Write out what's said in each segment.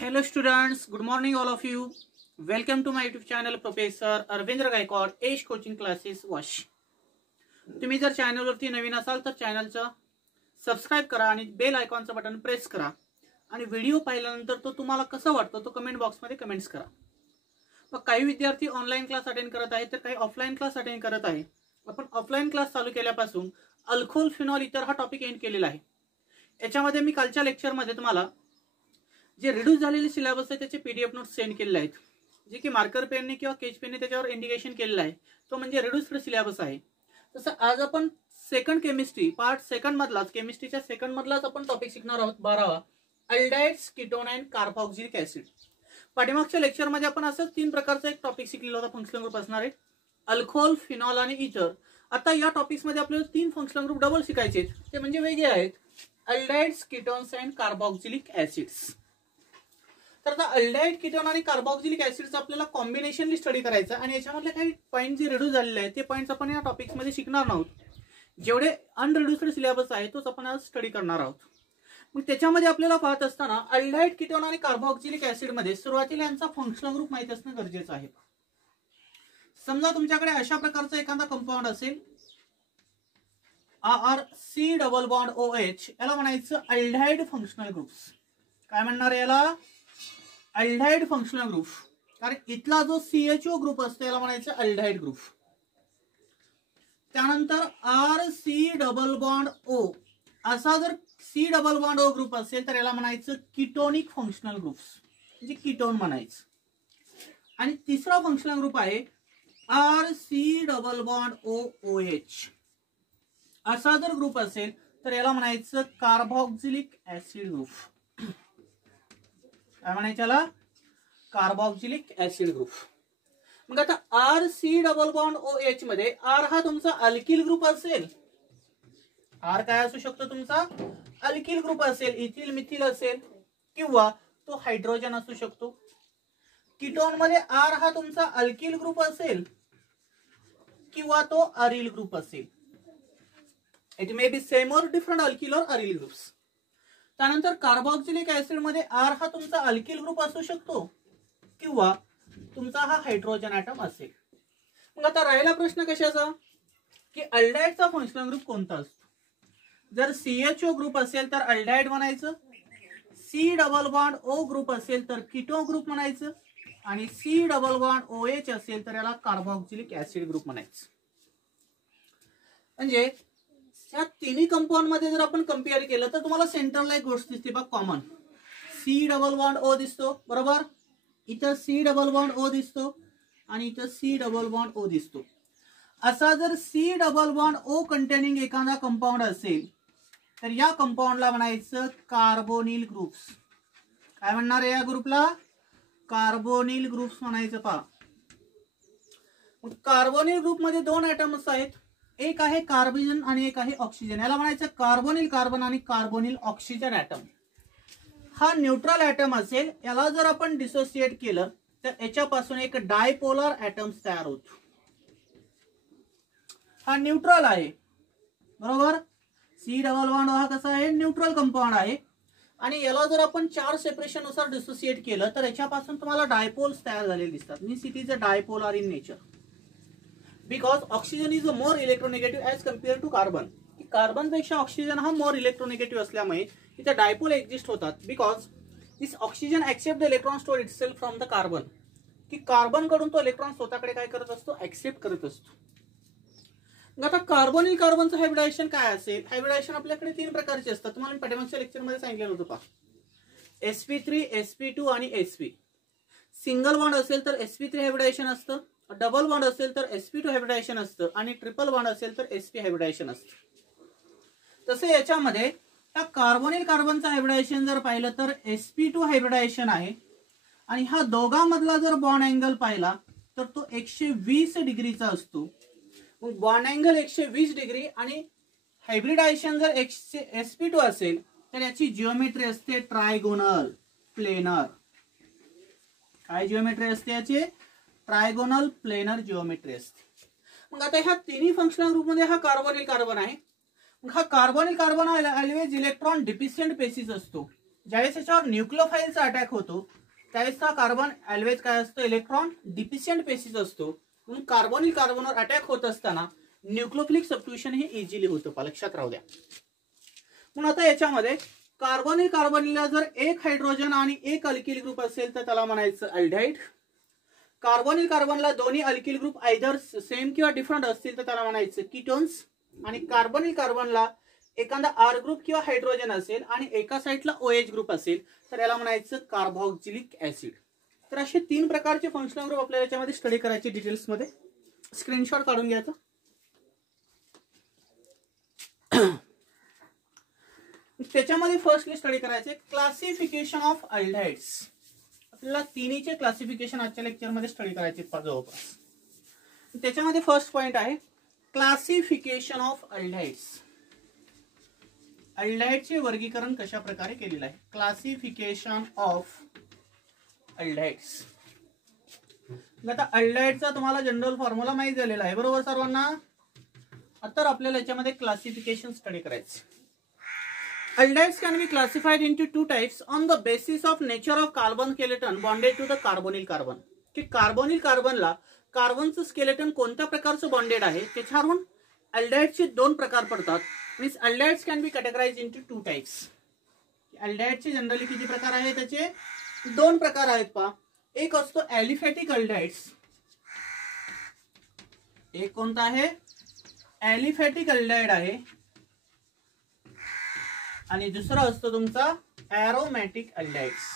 Hello students, good morning all of you. Welcome to my YouTube channel Professor Arvindra Gaikwad edge coaching classes वाश. तुम्ही जर चॅनलवरती नवीन असाल तर चॅनलचं सबस्क्राइब करा आणि बेल आयकॉनचं बटन प्रेस करा आणि व्हिडिओ पाहिल्यानंतर तो तुम्हाला कसा वाटतो तो कमेंट बॉक्समध्ये कमेंट्स करा. मग काही विद्यार्थी ऑनलाईन क्लास अटेंड करत आहेत तर काही ऑफलाईन क्लास अटेंड करत आहे. आपण ऑफलाईन क्लास चालू केल्यापासून अल्कोहोल फिनॉल इतर हा टॉपिक एंड केलेला आहे. याच्यामध्ये मी कालच्या लेक्चरमध्ये तुम्हाला जे रिड्यूस झालेले सिलेबस आहे त्याचे पीडीएफ नोट्स सेंड केलेले आहेत, जे की मार्कर पेनने किंवा केच पेनने त्याच्यावर इंडिकेशन केलेलं आहे. तो म्हणजे रिड्यूस्ड सिलेबस आहे. तसं आज आपण सेकंड केमिस्ट्री पार्ट सेकंड मधलाच केमिस्ट्रीच्या सेकंड मधलाच आपण टॉपिक शिकणार आहोत 12वा aldehydes, ketone and carboxylic acid. पाठीमागच्या लेक्चरमध्ये आपण असंच तीन प्रकारचा एक टॉपिक शिकलेला होता. फंक्शनल ग्रुप असणार आहे अल्कोहोल, फिनॉल आणि इथर. आता या टॉपिक्समध्ये आपल्याला तीन फंक्शनल ग्रुप डबल शिकायचे आहेत, ते म्हणजे वेगळे आहेत अल्डाइड्स, कीटोन्स अँड कार्बोक्सिलिक ऍसिड्स. तर आता अल्डाइड, कीटोन आणि कार्बोक्सिलिक ऍसिडचा आपल्याला कॉम्बिनेशनली स्टडी करायचं आणि याच्यामधले काही पॉईंट जे रिड्यूस झालेले आहेत ते पॉईंट्स आपण या टॉपिक्समध्ये शिकणार नाहोत. जेवढे अनरिड्युस्ड सिलेबस आहे तोच आपण आज स्टडी करणार आहोत. मग त्याच्यामध्ये आपल्याला पाहत असताना अल्डाइड, कीटोन आणि कार्बोक्सिलिक ऍसिड मध्ये सुरुवातीला यांचा फंक्शनल ग्रुप माहिती असणं गरजेचं आहे. समजा तुमच्याकडे अशा प्रकारचा एखादा कंपाऊंड असेल RC डबल बॉन्ड OH, याला म्हणायचं अल्डाइड फंक्शनल ग्रुप्स. काय म्हणणार याला? अल्डाइड फंक्शनल ग्रुप. कारण इथला जो CHO ग्रुप असतो याला म्हणायचं अल्डाइड ग्रुप. त्यानंतर RC डबल बॉन्ड O असा जर C double bond O group असेल तर याला म्हणायचं कीटोनिक फंक्शनल ग्रुप्स, म्हणजे कीटोन म्हणायचं. आणि तिसरा फंक्शनल ग्रुप आहे RC डबल बॉन्ड OH असा जर ग्रुप असेल तर याला म्हणायचं कार्बोक्सिलिक ऍसिड ग्रुप. काय म्हणायचं याला? Carboxylic acid group. मग आता RC डबल बॉन्ड OH मध्ये R हा तुमचा अल्किल ग्रुप असेल. R काय असू शकतो? तुमचा अल्किल ग्रुप असेल, इथिल मिथिल असेल किंवा तो हायड्रोजन असू शकतो. कीटोन मध्ये R हा तुमचा अल्किल ग्रुप असेल किंवा तो अरिल ग्रुप असेल. इट मे बी सेम और डिफरंट अल्किल और अरिल ग्रुप्स. त्यानंतर कार्बोक्सिलिक ऍसिड मध्ये R हा तुमचा अल्किल ग्रुप असू शकतो किंवा तुमचा हा हायड्रोजन ऍटम असेल. मग आता राहिला प्रश्न कशाचा की अल्डाइडचा फंक्शनल ग्रुप कोणता असतो? जर CHO ग्रुप असेल तर अल्डाइड म्हणायचं, C double bond O group असेल तर कीटो ग्रुप म्हणायचं आणि C डबल बॉन्ड OH असेल तर याला कार्बोक्सिलिक ऍसिड ग्रुप म्हणायचं. म्हणजे या तिन्ही कंपाऊंड मध्ये जर आपण कम्पेअर केलं तर तुम्हाला सेंटरला एक गोष्ट दिसते बघ, common. C double bond O दिसतो, बरोबर. इथं C डबल बॉन्ड O दिसतो आणि इथं C डबल बॉन्ड O दिसतो. असा जर C double bond O containing एखादा कंपाऊंड असेल तर या कंपाऊंडला म्हणायचं कार्बोनिल ग्रुप्स. काय म्हणणार आहे या ग्रुपला? कार्बोनिल ग्रुप्स म्हणायचं. पहा, कार्बोनिल ग्रुप मध्ये दोन ऍटम्स आहेत, एक आहे कार्बन आणि एक आहे ऑक्सिजन. याला म्हणायचं कार्बोनिल कार्बन आणि कार्बोनिल ऑक्सिजन ऍटम. हा न्यूट्रल ऍटम असेल, याला जर आपण डिसोसिएट केलं तर याच्यापासून एक डायपोलर ऍटम्स तयार होतो. हा न्यूट्रल आहे, बरोबर. C डबल बॉन्ड हा कसा आहे? न्यूट्रल कंपाऊंड आहे. आणि याला जर आपण चार सेपरेशन नुसार डिसोसिएट केलं तर याच्यापासून तुम्हाला डायपोल्स तयार झालेले दिसतात. Means it is a dipolar in nature because oxygen is a more electronegative as compare to carbon. Carbon पेक्षा ऑक्सिजन हा मोर इलेक्ट्रोनेगेटिव्ह असल्यामुळे इथे डायपोल एक्झिस्ट होतात. Because this oxygen accept the electron store itself from the carbon. की carbon कडून तो electron स्वतःकडे काय करत असतो? ऍक्सेप्ट करत असतो. आता कार्बोनिल कार्बनचं हायब्रिडायझेशन काय असेल? हायब्रिडायझेशन आपल्याकडे तीन प्रकारचे असतात. तुम्हाला मी पाठीमागच्या लेक्चरमध्ये सांगितलेलं होतं. पहा, sp3, sp2 आणि sp. सिंगल बॉन्ड असेल तर sp3 हायब्रिडायझेशन असतं, डबल बॉन्ड असेल तर sp2 हायब्रिडायझेशन असतं आणि ट्रिपल बॉन्ड असेल तर sp हायब्रिडायझेशन असतं. तसे याच्यामध्ये या कार्बोनिल कार्बनचं हायब्रिडायझेशन जर पाहिलं तर sp2 हायब्रिडायझेशन आहे आणि हा दोघांमधला जर बॉन्ड अँगल पाहिला तर तो 120 डिग्रीचा असतो. मग बॉन्ड अँगल 120 डिग्री आणि हायब्रिडायझेशन जर sp2 असेल तर याची जिओमेट्री असते ट्रायगोनल प्लेनर. काय जिओमेट्री असते याची? ट्रायगोनल प्लेनर जिओमेट्री असते. मग आता ह्या तिन्ही फंक्शनल ग्रुप मध्ये हा कार्बोनिल कार्बन आहे. मग हा carbonyl carbon always electron deficient basis असतो. ज्यावेळेस याच्यावर न्यूक्लिओफाईलचा अटॅक होतो त्यावेळेस हा कार्बन ऑलवेज काय असतो, इलेक्ट्रॉन डिफिशियंट पेसिस असतो. म्हणून कार्बोनिल कार्बनवर अटॅक होत असताना न्यूक्लियोफिलिक सबस्टिट्यूशन हे इझिली होतं, लक्षात राहू द्या. म्हणून आता याच्यामध्ये कार्बोनिल कार्बनला जर एक हायड्रोजन आणि एक अल्किल ग्रुप असेल तर त्याला म्हणायचं अल्डिहाइड. कार्बोनिल कार्बनला दोन्ही अल्किल ग्रुप आयदर सेम किंवा डिफरंट असतील तर त्याला म्हणायचं कीटोन्स. आणि कार्बोनिल कार्बनला एखादा आर ग्रुप किंवा हायड्रोजन असेल आणि एका साईडला OH ग्रुप असेल तर याला म्हणायचं कार्बोक्सिलिक ऍसिड. तर असे 3 प्रकारचे फंक्शनल ग्रुप आपल्याला याच्यामध्ये स्टडी करायचे डिटेल्स मध्ये. स्क्रीनशॉट काढून घ्यायचा. त्याच्यामध्ये फर्स्टली स्टडी करायचे क्लासिफिकेशन ऑफ अल्डिहाइड्स. आपल्याला तिन्हीचे क्लासिफिकेशन आजच्या लेक्चरमध्ये स्टडी करायचे जवळपास. त्याच्यामध्ये फर्स्ट पॉइंट आहे क्लासिफिकेशन ऑफ अल्डिहाइड्स. अल्डिहाइडचे वर्गीकरण कशा प्रकारे केलेलं आहे. Classification of aldehydes. आता अल्डिहाइडचा तुम्हाला जनरल फॉर्म्युला माहित झालेला आहे बरोबर सर्वांना. आता आपल्याला याच्यामध्ये क्लासिफिकेशन स्टडी करायचे. Aldehydes can be classified into 2 types on the basis of nature of carbon skeleton bonded to the carbonyl carbon. की कार्बोनिल कार्बनला कार्बनचं स्केलेटन कोणत्या प्रकारचं बॉन्डेड आहे त्याच्यावरून अल्डिहाइडचे 2 प्रकार पडतात. Means aldehydes can be categorise into 2 types. अल्डिहाइडचे जनरली किती प्रकार आहेत, त्याचे 2 प्रकार आहेत पहा. एक असतो ॲलिफॅटिक अल्डिहाइड्स. एक कोणता आहे, ॲलिफॅटिक अल्डिहाइड आहे. आणि दुसरा असतो तुमचा एरोमॅटिक अल्डिहाइड्स.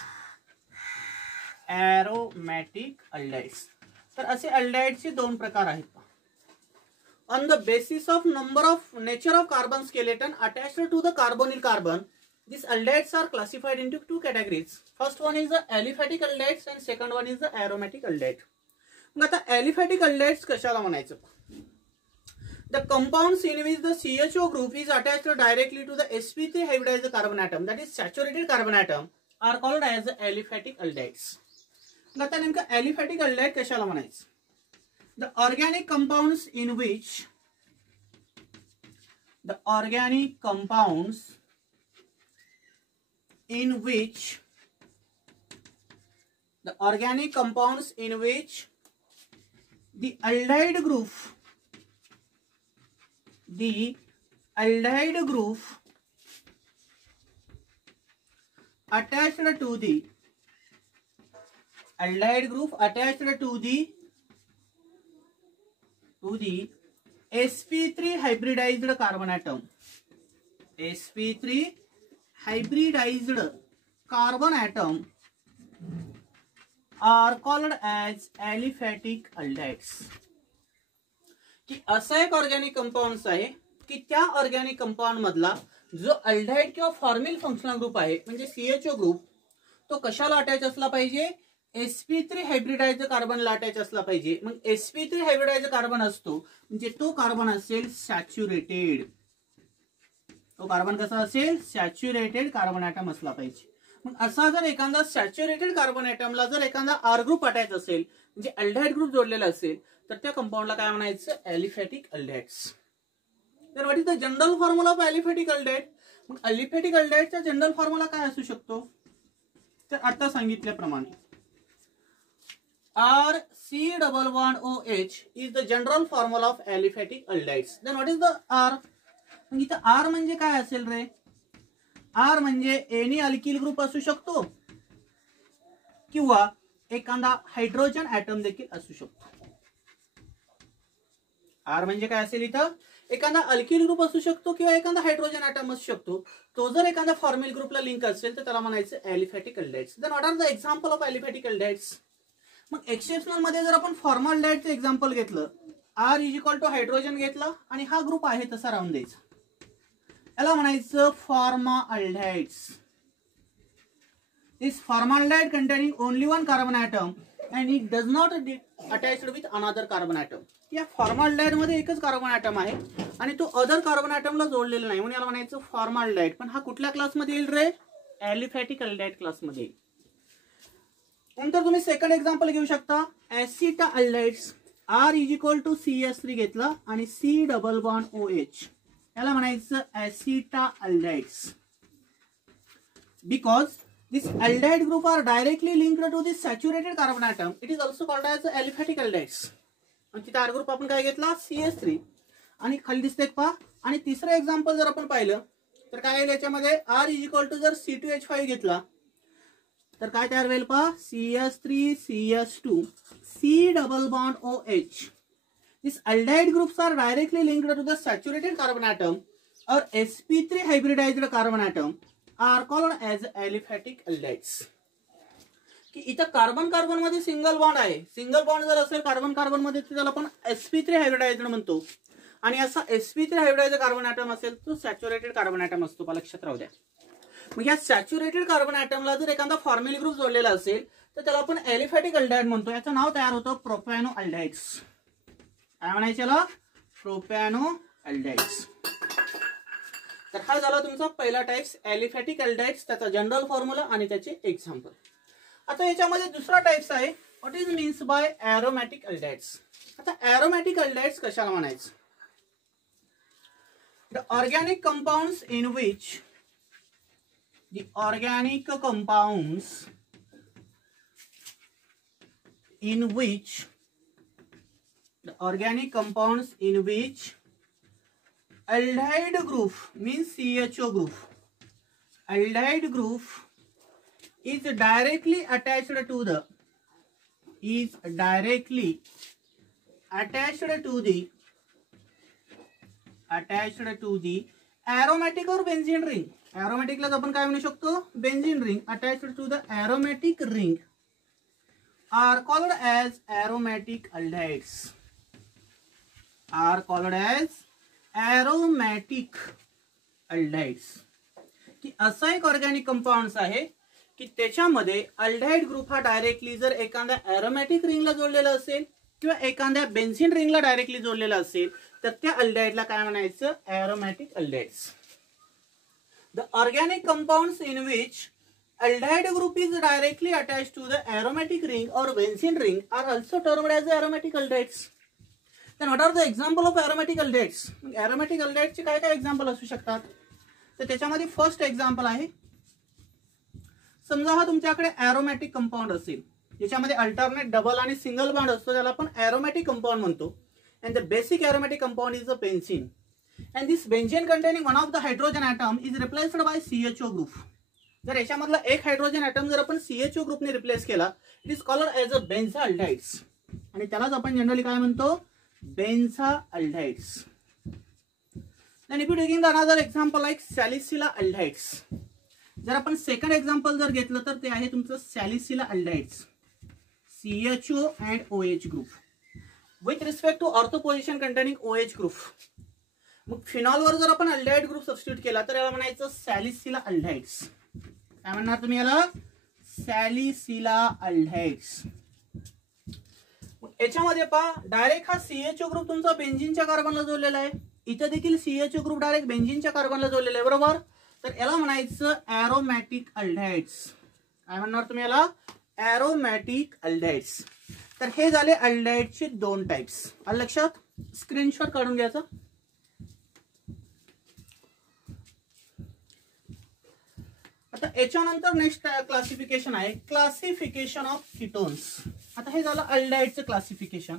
एरोमॅटिक अल्डिहाइड्स. तर असे अल्डिहाइडचे 2 प्रकार आहेत. On the basis of number of nature of carbon skeleton attached to the carbonyl carbon these aldehydes are classified into 2 categories. First one is the aliphatic aldehydes and second one is the aromatic aldehyde. मग आता aliphatic aldehydes कशाला म्हणायचं. The compounds in which the CHO group is attached directly to the sp3 hybridized carbon atom, that is saturated carbon atom, are called as the aliphatic aldehydes. मग आता नेमकं aliphatic aldehyde कशाला म्हणायचं. The organic compounds in which the organic compounds in which the aldehyde group attached to the sp3 hybridized carbon atom. sp3 hybridized carbon atom are called as aliphatic aldehydes. की असा एक organic compound आहे की त्या organic compound मधला जो aldehyde किंवा formal functional group आहे म्हणजे CHO ग्रुप तो कशाला अटॅच असला पाहिजे, sp3 हायब्रिडाइज्ड कार्बनला अटॅच असला पाहिजे. मग sp3 हायब्रिडाइज्ड कार्बन असतो म्हणजे तो कार्बन असेल सॅच्युरेटेड. तो कार्बन कसा असेल, सॅच्युरेटेड कार्बन ॲटम असला पाहिजे. मग असा जर एखादा सॅच्युरेटेड कार्बन ॲटमला जर एखादा आर ग्रुप अटॅच असेल म्हणजे अल्डिहाइड ग्रुप जोडलेला असेल तर त्या कंपाऊंडला काय म्हणायचं, ॲलिफॅटिक अल्डिहाइड्स. तर what is the general formula of aliphatic aldehyde. मग ॲलिफॅटिक अल्डिहाइडचा जनरल फॉर्म्युला काय असू शकतो, तर आता सांगितल्याप्रमाणे RC11OH is the general formula of aliphatic aldehydes. Then what is the R? मग इथं R म्हणजे काय असेल रे, R म्हणजे एनी अल्किल ग्रुप असू शकतो किंवा एखादा हायड्रोजन ॲटम देखील असू शकतो. R म्हणजे काय असेल, इथं एखादा अल्किल ग्रुप असू शकतो किंवा एखादा हायड्रोजन ॲटम असू शकतो. तो जर एखादा फॉर्मिल ग्रुपला लिंक असेल तर त्याला म्हणायचं aliphatic aldehydes. Then what are the example of aliphatic aldehydes. मग एक्सेप्शनल मध्ये जर आपण फॉर्मल्डिहाइडचं एक्झाम्पल घेतलं, R is equal to hydrogen घेतला आणि हा ग्रुप आहे तसा राहून द्यायचा, याला म्हणायचं formaldehydes. This formaldehyde containing only one carbon atom and it does not attached with another carbon atom. या फॉर्मल्डिहाइड मध्ये एकच कार्बन ॲटम आहे आणि तो अदर कार्बन ॲटमला जोडलेला नाही म्हणून याला म्हणायचं फॉर्मल्डिहाइड. पण हा कुठल्या क्लासमध्ये येईल रे, ॲलिफॅटिक अल्डिहाइड क्लासमध्ये येईल. नंतर तुम्ही सेकंड एक्झाम्पल घेऊ शकता, acetaldehydes. R is equal to CS3 घेतला आणि C डबल बॉन्ड OH, याला म्हणायचं acetaldehydes. because this aldehyde group are directly linked to the saturated carbon atom. It is also called as aliphatic aldehydes. आणि तिथे R group आपण काय घेतला CH3 आणि खाली दिसते पहा. आणि तिसरं एक्झाम्पल जर आपण पाहिलं तर काय आहे याच्यामध्ये R = जर C2H5 घेतला तर काय तयार होईल पहा CH3 CH2 C double bond OH. These aldehyde groups are directly linked to the saturated carbon atom or sp3 hybridized carbon atom are called as aliphatic aldehydes. की इथं कार्बन कार्बन मध्ये सिंगल बॉन्ड आहे. Single bond जर असेल carbon carbon मध्ये तर त्याला आपण sp3 हायब्रिडाइज्ड म्हणतो. आणि असा sp3 हायब्रिडाइज्ड कार्बन ॲटम असेल तो सॅच्युरेटेड कार्बन ॲटम असतो. मला लक्षात राहू द्या. मग या सॅच्युरेटेड कार्बन ॲटमला जर एखादा फॉर्म्युला ग्रुप जोडलेला असेल तर त्याला आपण एलिफॅटिक अल्डिहाइड म्हणतो. याचं नाव तयार होतं प्रोपॅनो अल्डिहाइड्स. काय म्हणायचं याला प्रोपॅनो अल्डिहाइड्स. तर हा झाला तुमचा पहिला टाइप्स एलिफॅटिक अल्डिहाइड्स, त्याचा जनरल फॉर्म्युला आणि त्याचे एक्झाम्पल. आता याच्यामध्ये दुसरा टाइप्स आहे what is means by aromatic aldehydes. आता एरोमॅटिक अल्डिहाइड्स कशाला म्हणायचं. The organic compounds in which the organic compounds in which aldehyde group means CHO group, aldehyde group is directly attached to the aromatic or benzene ring. Aromatic ला आपण काय म्हणू शकतो benzene ring. Attached to the aromatic ring are called as aromatic aldehydes. की असा एक organic compounds आहे की त्याच्यामध्ये अल्डिहाइड ग्रुप हा डायरेक्टली जर एखाद्या एरोमॅटिक रिंगला जोडलेला असेल किंवा एखाद्या बेंझीन रिंगला डायरेक्टली जोडलेला असेल तर त्या अल्डिहाइडला काय म्हणायचं एरोमॅटिक aldehydes. The organic compounds in which aldehyde group is directly attached to the aromatic ring or benzene ring are also termed as aromatic aldehydes. Then what are the example of aromatic aldehydes? Aromatic aldehydes चे काय काय example असू शकतात. तर त्याच्यामध्ये first example आहे समजा हा तुमच्याकडे एरोमॅटिक कंपाऊंड असेल ज्याच्यामध्ये अल्टरनेट डबल आणि सिंगल बॉन्ड असतो त्याला आपण एरोमॅटिक कंपाऊंड म्हणतो. and the basic aromatic compound is the benzene. And this benzene containing one of the hydrogen atom is replaced by CHO group. जर याच्यामधला एक हायड्रोजन ॲटम जर आपण CHO ग्रुप ने रिप्लेस केला it is called as a benzaldehydes. आणि त्यालाच आपण generally काय म्हणतो benzaldehydes. Then if you taking the another example like salicylaldehydes. जर आपण सेकंड एक्झाम्पल जर घेतलं तर ते आहे तुमचं सॅलिसिला aldehydes CHO and OH group with respect to ortho position containing OH group. मग फिनॉल वर जर आपण अल्डिहाइड ग्रुप सबस्टिट्यूट केला तर याला म्हणायचं सॅलिसिला अल्डिहाइड्स. काय म्हणणार तुम्ही याला सॅलिसिला अल्डिहाइड्स. याच्यामध्ये पहा डायरेक्ट हा CHO ग्रुप तुमचा बेंझिनच्या कार्बनला जोडलेला आहे. इथे देखील CHO ग्रुप डायरेक्ट बेंझिनच्या कार्बनला जोडलेला आहे बरोबर. तर याला म्हणायचं एरोमॅटिक अल्डिहाइड्स. काय म्हणणार तुम्ही याला एरोमॅटिक अल्डिहाइड्स. तर हे झाले अल्डिहाइडचे दोन टाइप्स. आलं लक्षात. स्क्रीनशॉट काढून घ्यायचा. आता याच्यानंतर नेक्स्ट क्लासिफिकेशन आहे क्लासिफिकेशन ऑफ कीटोन्स. आता हे झालं अल्डिहाइडचं क्लासिफिकेशन.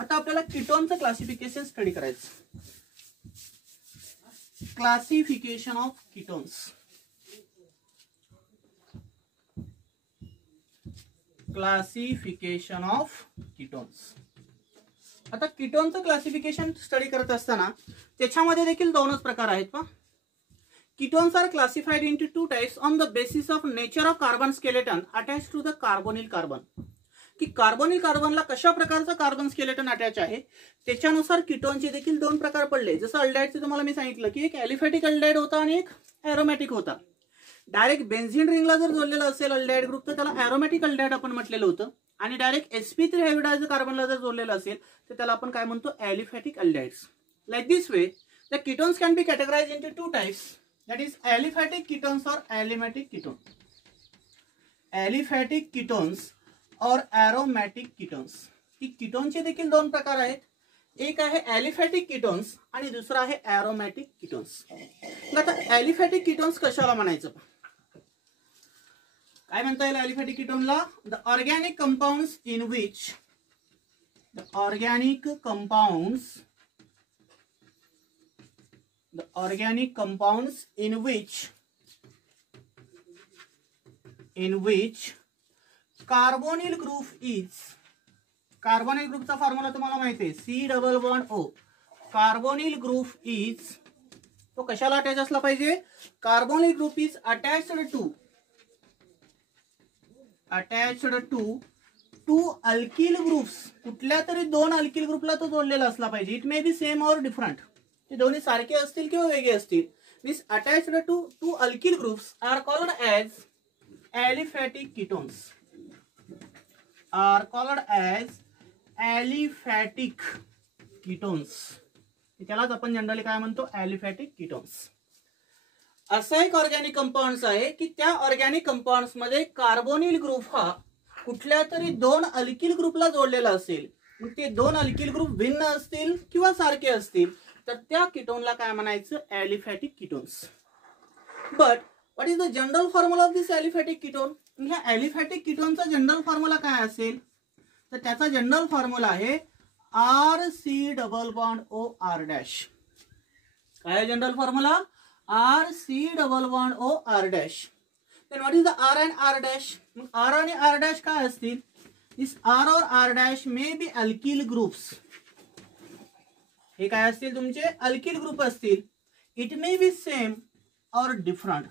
आता आपल्याला कीटोनचं क्लासिफिकेशन स्टडी करायचं. Classification of ketones. Classification of ketones. आता कीटोनचं क्लासिफिकेशन स्टडी करत असताना त्याच्यामध्ये देखील दोनच प्रकार आहेत पहा. Ketones are classified into two types on the basis of nature of carbon skeleton attached to the carbonyl carbon. की कार्बोनिल कार्बनला कशा प्रकारचा कार्बन स्केलेटन अटॅच आहे त्याच्यानुसार कीटोनचे देखील दोन प्रकार पडले. जसं अल्डिहाइडचे तुम्हाला मी सांगितलं की एक एलिफॅटिक अल्डिहाइड होता आणि एक एरोमॅटिक होता. डायरेक्ट बेन्झीन रिंगला जर जोडलेला असेल अल्डिहाइड ग्रुप तर त्याला एरोमॅटिक अल्डिहाइड आपण म्हटलेलं होतं. आणि डायरेक्ट sp3 हायब्रिडाइज्ड कार्बनला जर जोडलेला असेल तर त्याला आपण काय म्हणतो aliphatic aldehydes. Like this way the ketones can be categorized into two types. That is aliphatic ketones or aromatic ketones. Aliphatic ketones or aromatic ketones. की कीटोनचे देखील दोन प्रकार आहेत. एक आहे एलिफॅटिक कीटोन्स आणि दुसरा आहे एरोमॅटिक कीटोन्स. आता एलिफॅटिक कीटोन्स कशाला म्हणायचं. काय म्हणता येईल ॲलिफॅटिक कीटोनला? The organic compounds in which the organic compounds in which carbonyl group is, carbonyl ग्रुपचा फॉर्म्युला तुम्हाला माहिती आहे, C+O. कार्बोनिल ग्रुप इज, तो कशाला अटॅच असला पाहिजे? Carbonyl group is attached to to alkyl groups, कुठल्या तरी दोन अल्किल ग्रुपला तो जोडलेला असला पाहिजे. इट मे बी सेम और डिफरंट, ते दोन्ही सारखे असतील किंवा वेगळे असतील. Means attached to to alkyl groups are called as aliphatic ketones. त्यालाच आपण जनरली काय म्हणतो? Aliphatic ketones. असा एक ऑर्गॅनिक कंपाऊंड्स आहे की त्या ऑर्गॅनिक कंपाऊंड्स मध्ये कार्बोनिल ग्रुप हा कुठल्या तरी दोन अल्किल ग्रुपला जोडलेला असेल. मग ते दोन अल्किल ग्रुप भिन्न असतील किंवा सारखे असतील तर त्या कीटोनला काय म्हणायचं? Aliphatic ketones. But what is the general formula of this aliphatic ketone? ह्या ॲलिफॅटिक कीटोनचा जनरल फॉर्म्युला काय असेल? तर त्याचा जनरल फॉर्म्युला आहे RC≡OR'. काय general formula? RC≡OR'. Then what is the R and R'? R आणि R' काय असतील? This R or R' may be alkyl groups. हे काय असतील? तुमचे अल्किल ग्रुप असतील. इट मे बी सेम और डिफरंट,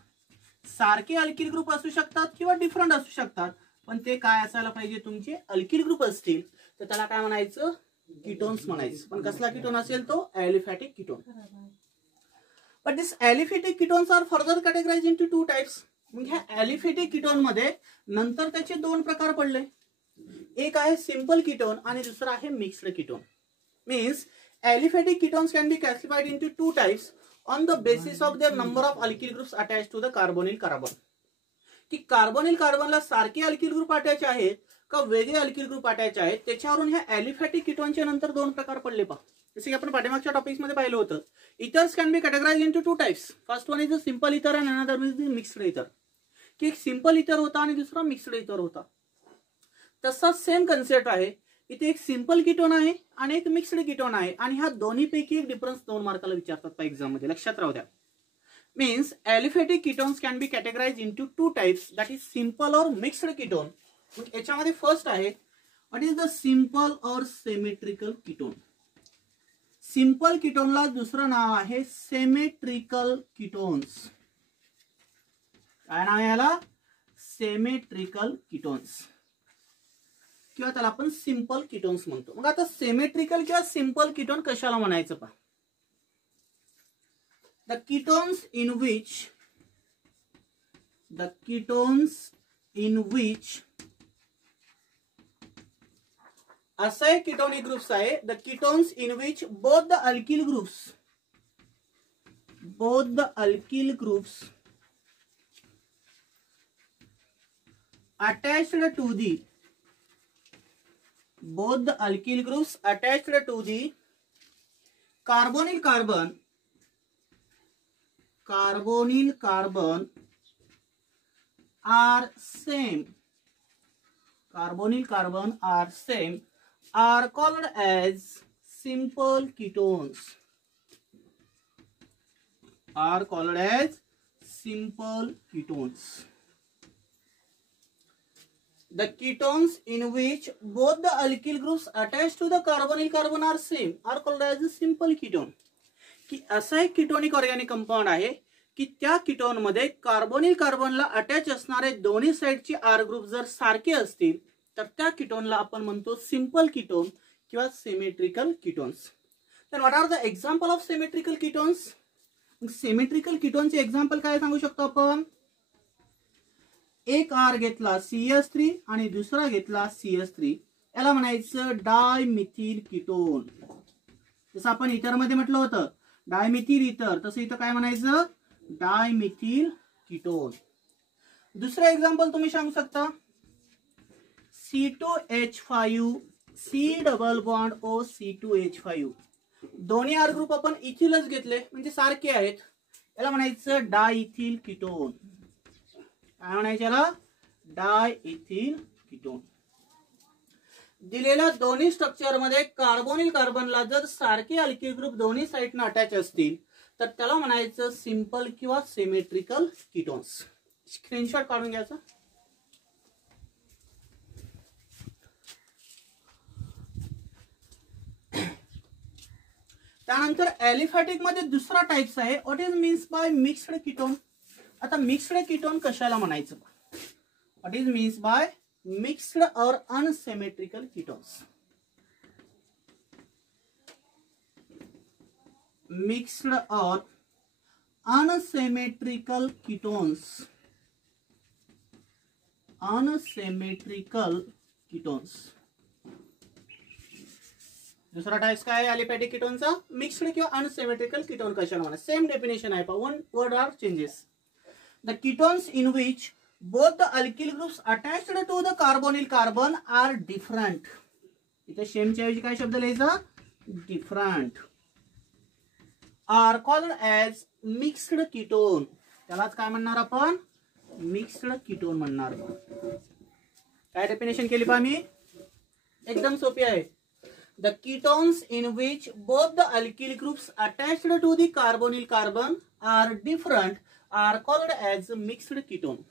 सारखे अल्किल ग्रुप असू शकतात किंवा डिफरंट असू शकतात, पण ते काय असायला पाहिजे? तुमचे अल्किल ग्रुप असतील. तर त्याला काय म्हणायचं? कीटोन्स म्हणायचं. पण कसला कीटोन असेल तो? Aliphatic ketone. But this aliphatic ketones are further categorized into two types. मग ह्या ॲलिफॅटिक कीटोन मध्ये नंतर त्याचे दोन प्रकार पडले. एक आहे सिंपल कीटोन आणि दुसरा आहे mixed ketone. Means aliphatic ketones can be classified into two types on the basis of their number of alkyl groups attach to the carbonyl carbon. की कार्बोनिल कार्बनला सारखे अल्किल ग्रुप अटॅच आहेत का वेगळे alkyl group attach आहेत त्याच्यावरून ह्या aliphatic कीटोनचे नंतर दोन प्रकार पडले. पहा, जसे की आपण पाठीमागच्या टॉपिक्स मध्ये पाहिलं होतं. Ethers can be categorized into two types. First one is the simple ether and another is the mixed ether. की एक सिंपल इथर होता आणि दुसरा मिक्स्ड इथर होता. तसा सेम कन्सेप्ट आहे. इथे एक सिंपल कीटोन आहे आणि एक मिक्स्ड कीटोन आहे आणि ह्या दोन्हीपैकी एक डिफरन्स 2 मार्काला विचारतात एक्झाम मध्ये, लक्षात राहू द्या. Means aliphatic ketones can be categorized into two types, that is simple or mixed ketone. याच्यामध्ये फर्स्ट आहे what is the simple or symmetrical ketone. Simple कीटोनला दुसरं नाव आहे सिमेट्रिकल कीटोन्स. काय नाव आहे याला? सिमेट्रिकल कीटोन्स किंवा त्याला आपण सिंपल कीटोन्स म्हणतो. मग आता सिमेट्रिकल किंवा सिंपल कीटोन कशाला म्हणायचं? पहा, द कीटोन्स इन विच असा एक कीटोनिक ग्रुप्स आहे. The ketones in which both the alkyl groups attached to the carbonyl carbon are same. Carbonyl carbon are same are called as simple ketones. The ketones in which both the alkyl groups attached to the carbonyl carbon are same are called as a simple ketone. की असा एक ketonic organic compound आहे की त्या ketone मध्ये carbonyl कार्बनला attach असणारे दोन्ही साइडचे R group जर सारखे असतील तर त्या कीटोनला आपण म्हणतो सिंपल कीटोन किंवा सिमेट्रिकल कीटोन्स. तर what are the example of symmetrical ketones? Symmetrical कीटोनचे एक्झाम्पल काय सांगू शकतो आपण? एक आर घेतला CH3 आणि दुसरा घेतला CH3, याला म्हणायचं डायमिथिल कीटोन. जसं आपण इथर मध्ये म्हटलं होतं डायमिथिल इथर, तसं इथं काय म्हणायचं? Dimethyl ketone. दुसरं एक्झाम्पल तुम्ही सांगू शकता C2H5 C+O C2H5. दोन्ही आर ग्रुप आपण इथिलच घेतले म्हणजे सारखे आहेत, याला म्हणायचं डायइथिल कीटोन. काय म्हणायचं याला? डायइथिल कीटोन. दिलेल्या दोन्ही स्ट्रक्चर मध्ये कार्बोनिल कार्बनला जर सारखे अल्किल ग्रुप दोन्ही साइडने अटॅच असतील तर त्याला म्हणायचं सिंपल किंवा सिमेट्रिकल कीटोन्स. स्क्रीनशॉट काढून घ्यायचा. त्यानंतर एलिफॅटिक मध्ये दुसरा टाइप्स आहे what is means by mixed ketone. आता मिक्स्ड कीटोन कशाला म्हणायचं, what is means by mixed और अनसिमेट्रिकल कीटोन्स. मिक्स्ड और अनसिमेट्रिकल कीटोन्स. Unsymmetrical ketones. दुसरा टाइप्स काय आहे एलिफॅटिक कीटोनचा, मिक्स्ड किंवा अनसिमेट्रिकल कीटोन कशाला म्हणा. सेम डेफिनेशन आहे, पण one word are changes. The ketones in which both the alkyl groups attached to the carbonyl carbon are different. इथे शेमच्या ऐवजी काय शब्द लिहायचा, different, are called as mixed ketone. त्यालाच काय म्हणणार आपण, मिक्स्ड कीटोन म्हणणार. काय डेफिनेशन केली पहा मी, एकदम सोपी आहे. The ketones in which both the alkyl groups attached to the carbonyl carbon are different are called as mixed ketone.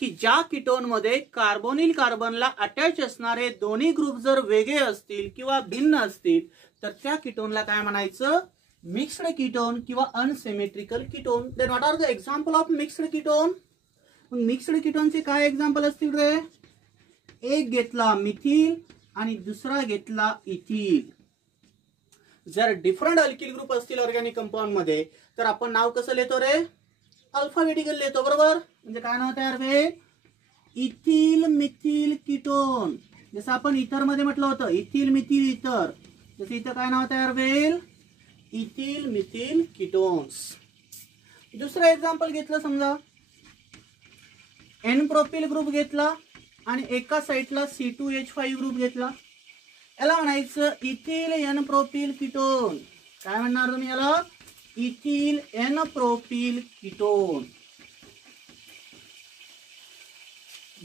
की ज्या कीटोन मध्ये कार्बोनिल कार्बनला अटॅच असणारे दोन्ही ग्रुप जर वेगळे असतील किंवा भिन्न असतील तर त्या कीटोनला काय म्हणायचं, मिक्स्ड कीटोन किंवा unsymmetrical ketone. Then what are the example of mixed ketone. Mixed कीटोनचे काय एक्झाम्पल असतील रे, एक घेतला मिथिल आणि दुसरा घेतला इथिल. जर डिफरंट अल्किल ग्रुप असतील ऑर्गॅनिक कंपाऊंड मध्ये तर आपण नाव कसं लिहितो रे, अल्फाबेटिकल लिहितो, बरोबर. म्हणजे काय नाव तयार होईल, इथिल मिथिल कीटोन. जसं आपण इथर मध्ये म्हटलं होतं इथिल मिथिल इथर, जसं इथं काय नाव तयार होईल, इथिल मिथिल कीटोन्स. दुसरं एक्झाम्पल घेतलं, समजा एन प्रोपिल ग्रुप घेतला आणि एका साइडला C2H5 ग्रुप घेतला, याला म्हणायचं इथिल एन प्रोपिल कीटोन. काय म्हणणार तुम्ही याला, इथिल एन प्रोपिल कीटोन.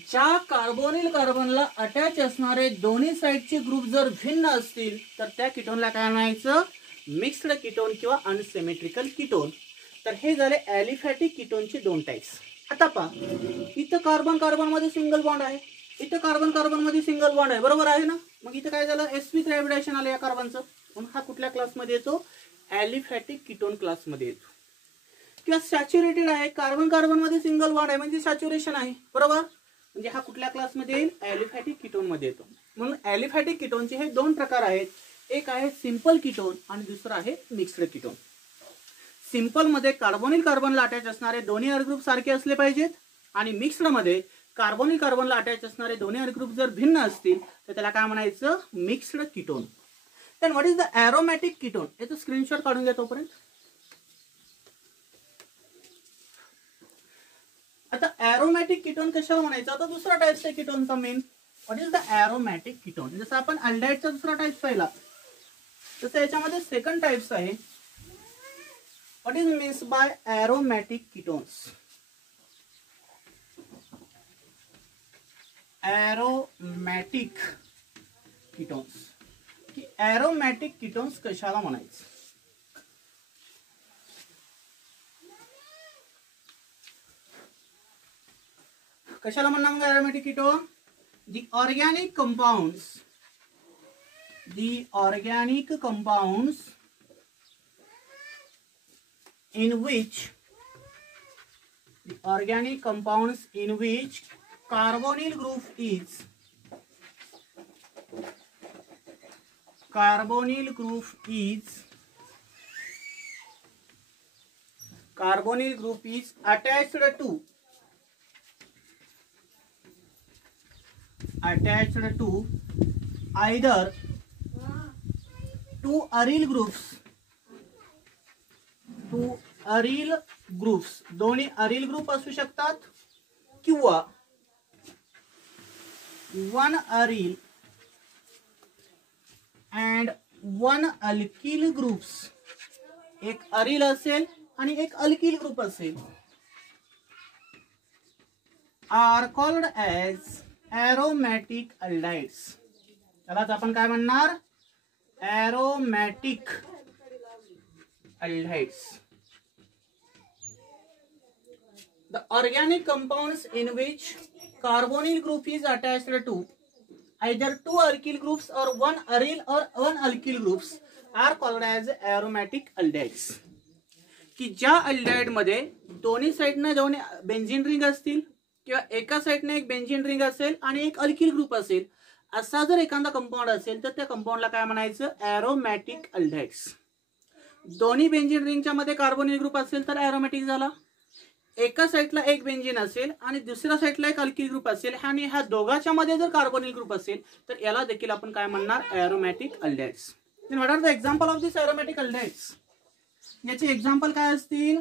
ज्या कार्बोनिल कार्बनला अटॅच असणारे दोन्ही साइडचे ग्रुप जर भिन्न असतील तर त्या कीटोनला काय म्हणायचं, मिक्स्ड कीटोन किंवा अनसिमेट्रिकल कीटोन. तर हे झाले एलिफॅटिक कीटोनचे दोन टाइप्स. आता पहा, इथं कार्बन कार्बन मध्ये सिंगल बॉन्ड आहे, इथं कार्बन कार्बन मध्ये सिंगल बॉन्ड आहे, बरोबर आहे ना. मग इथं काय झालं, sp3 हायब्रिडेशन आलं या कार्बनचं. म्हणून हा कुठल्या क्लासमध्ये येतो, एलिफॅटिक कीटोन क्लास मध्ये येतो. किंवा सॅच्युरेटेड आहे, कार्बन कार्बन मध्ये सिंगल बॉन्ड आहे म्हणजे सॅच्युरेशन आहे, बरोबर. म्हणजे हा कुठल्या क्लास मध्ये येईल, एलिफॅटिक कीटोन मध्ये येतो. म्हणून एलिफॅटिक कीटोनचे हे दोन प्रकार आहेत, एक आहे सिंपल कीटोन आणि दुसरा आहे मिक्स्ड कीटोन. सिंपल मध्ये कार्बोनिल कार्बनला अटॅच असणारे दोन्ही आर ग्रुप सारखे असले पाहिजेत आणि मिक्स्ड मध्ये कार्बोनिल कार्बनला अटॅच असणारे दोन्ही आर ग्रुप जर भिन्न असतील तर त्याला काय म्हणायचं, mixed ketone. Then what is the aromatic ketone. याचं स्क्रीनशॉट काढून घ्या तोपर्यंत. आता एरोमॅटिक कीटोन कशाला म्हणायचं, आता दुसरा टाइप्स आहे कीटोनचा main. What is the aromatic ketone. जसं आपण अल्डाइडचा दुसरा टाइप पाहिला तसं याच्यामध्ये सेकंड टाइप्स आहे. What is means by aromatic ketones. Aromatic ketones. की एरोमॅटिक कीटोन्स कशाला म्हणायचं, कशाला म्हणणार मग aromatic ketone. The organic compounds in which carbonyl group is attached to either two aryl groups, दोन्ही अरिल ग्रुप असू शकतात किंवा one aryl and one alkyl groups. एक अरिल असेल आणि एक अल्किल ग्रुप असेल. Are called as aromatic aldehydes. त्यालाच आपण काय म्हणणार, aromatic aldehydes. The organic compounds in which carbonyl group is attached to either two alkyl groups or one aryl or one alkyl groups are called as aromatic aldehydes. की ज्या aldehyde मध्ये दोन्ही साइडने दोन benzene ring असतील किंवा एका साइडने एक benzene ring असेल आणि एक अल्किल ग्रुप असेल, असा जर एखादा कंपाऊंड असेल तर त्या कंपाऊंडला काय म्हणायचं, ॲरोमॅटिक अल्डेहाइड्स. दोन्ही बेंझिन रिंगच्या मध्ये कार्बोनिल ग्रुप असेल तर ॲरोमॅटिक झाला. एका साइडला एक बेंझिन असेल आणि दुसऱ्या साइडला एक अल्किल ग्रुप असेल आणि ह्या दोघांच्या मध्ये जर कार्बोनिल ग्रुप असेल तर याला देखील आपण काय म्हणणार, aromatic aldehydes. Then what are the example of this aromatic aldehydes. याचे एक्झाम्पल काय असतील,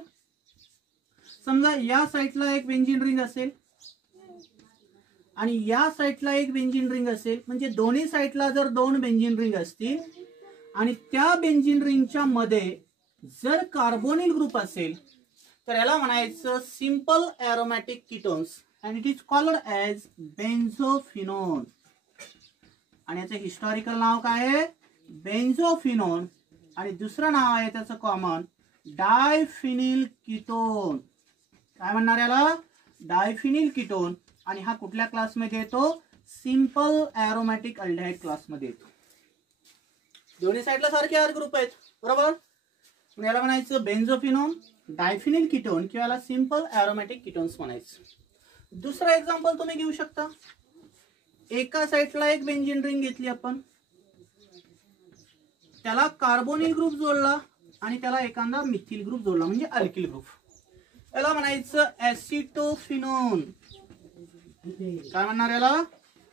समजा या साइडला एक बेंझिन रिंग असेल आणि या साइडला एक बेंझिन रिंग असेल, म्हणजे दोन्ही साइडला जर दोन बेंझिन रिंग असतील आणि त्या बेंझिन रिंगच्या मध्ये जर कार्बोनिल ग्रुप असेल तर याला म्हणायचं simple aromatic ketones and it is called as benzophenone. आणि याचं हिस्टॉरिकल नाव काय आहे, बेन्झोफिनोन. आणि दुसरं नाव आहे त्याचं कॉमन, डायफिनिल कीटोन. काय म्हणणार याला, डायफिनिल कीटोन. आणि हा कुठल्या क्लासमध्ये येतो, सिंपल ॲरोमॅटिक अल्डेहाइड क्लासमध्ये येतो. दोन्ही साइडला सारखे आर ग्रुप आहेत, बरोबर. याला म्हणायचं बेन्झोफिनोन, डायफिनिल कीटोन किंवा याला सिंपल ॲरोमॅटिक कीटोन्स म्हणायचं. दुसरं एक्झाम्पल तुम्ही घेऊ शकता, एका साइडला एक बेंझिन रिंग घेतली आपण, त्याला कार्बोनिल ग्रुप जोडला आणि त्याला एखादा मिथिल ग्रुप जोडला म्हणजे अल्किल ग्रुप. याला म्हणायचं ॲसिटोफिनोन. काय म्हणणार याला,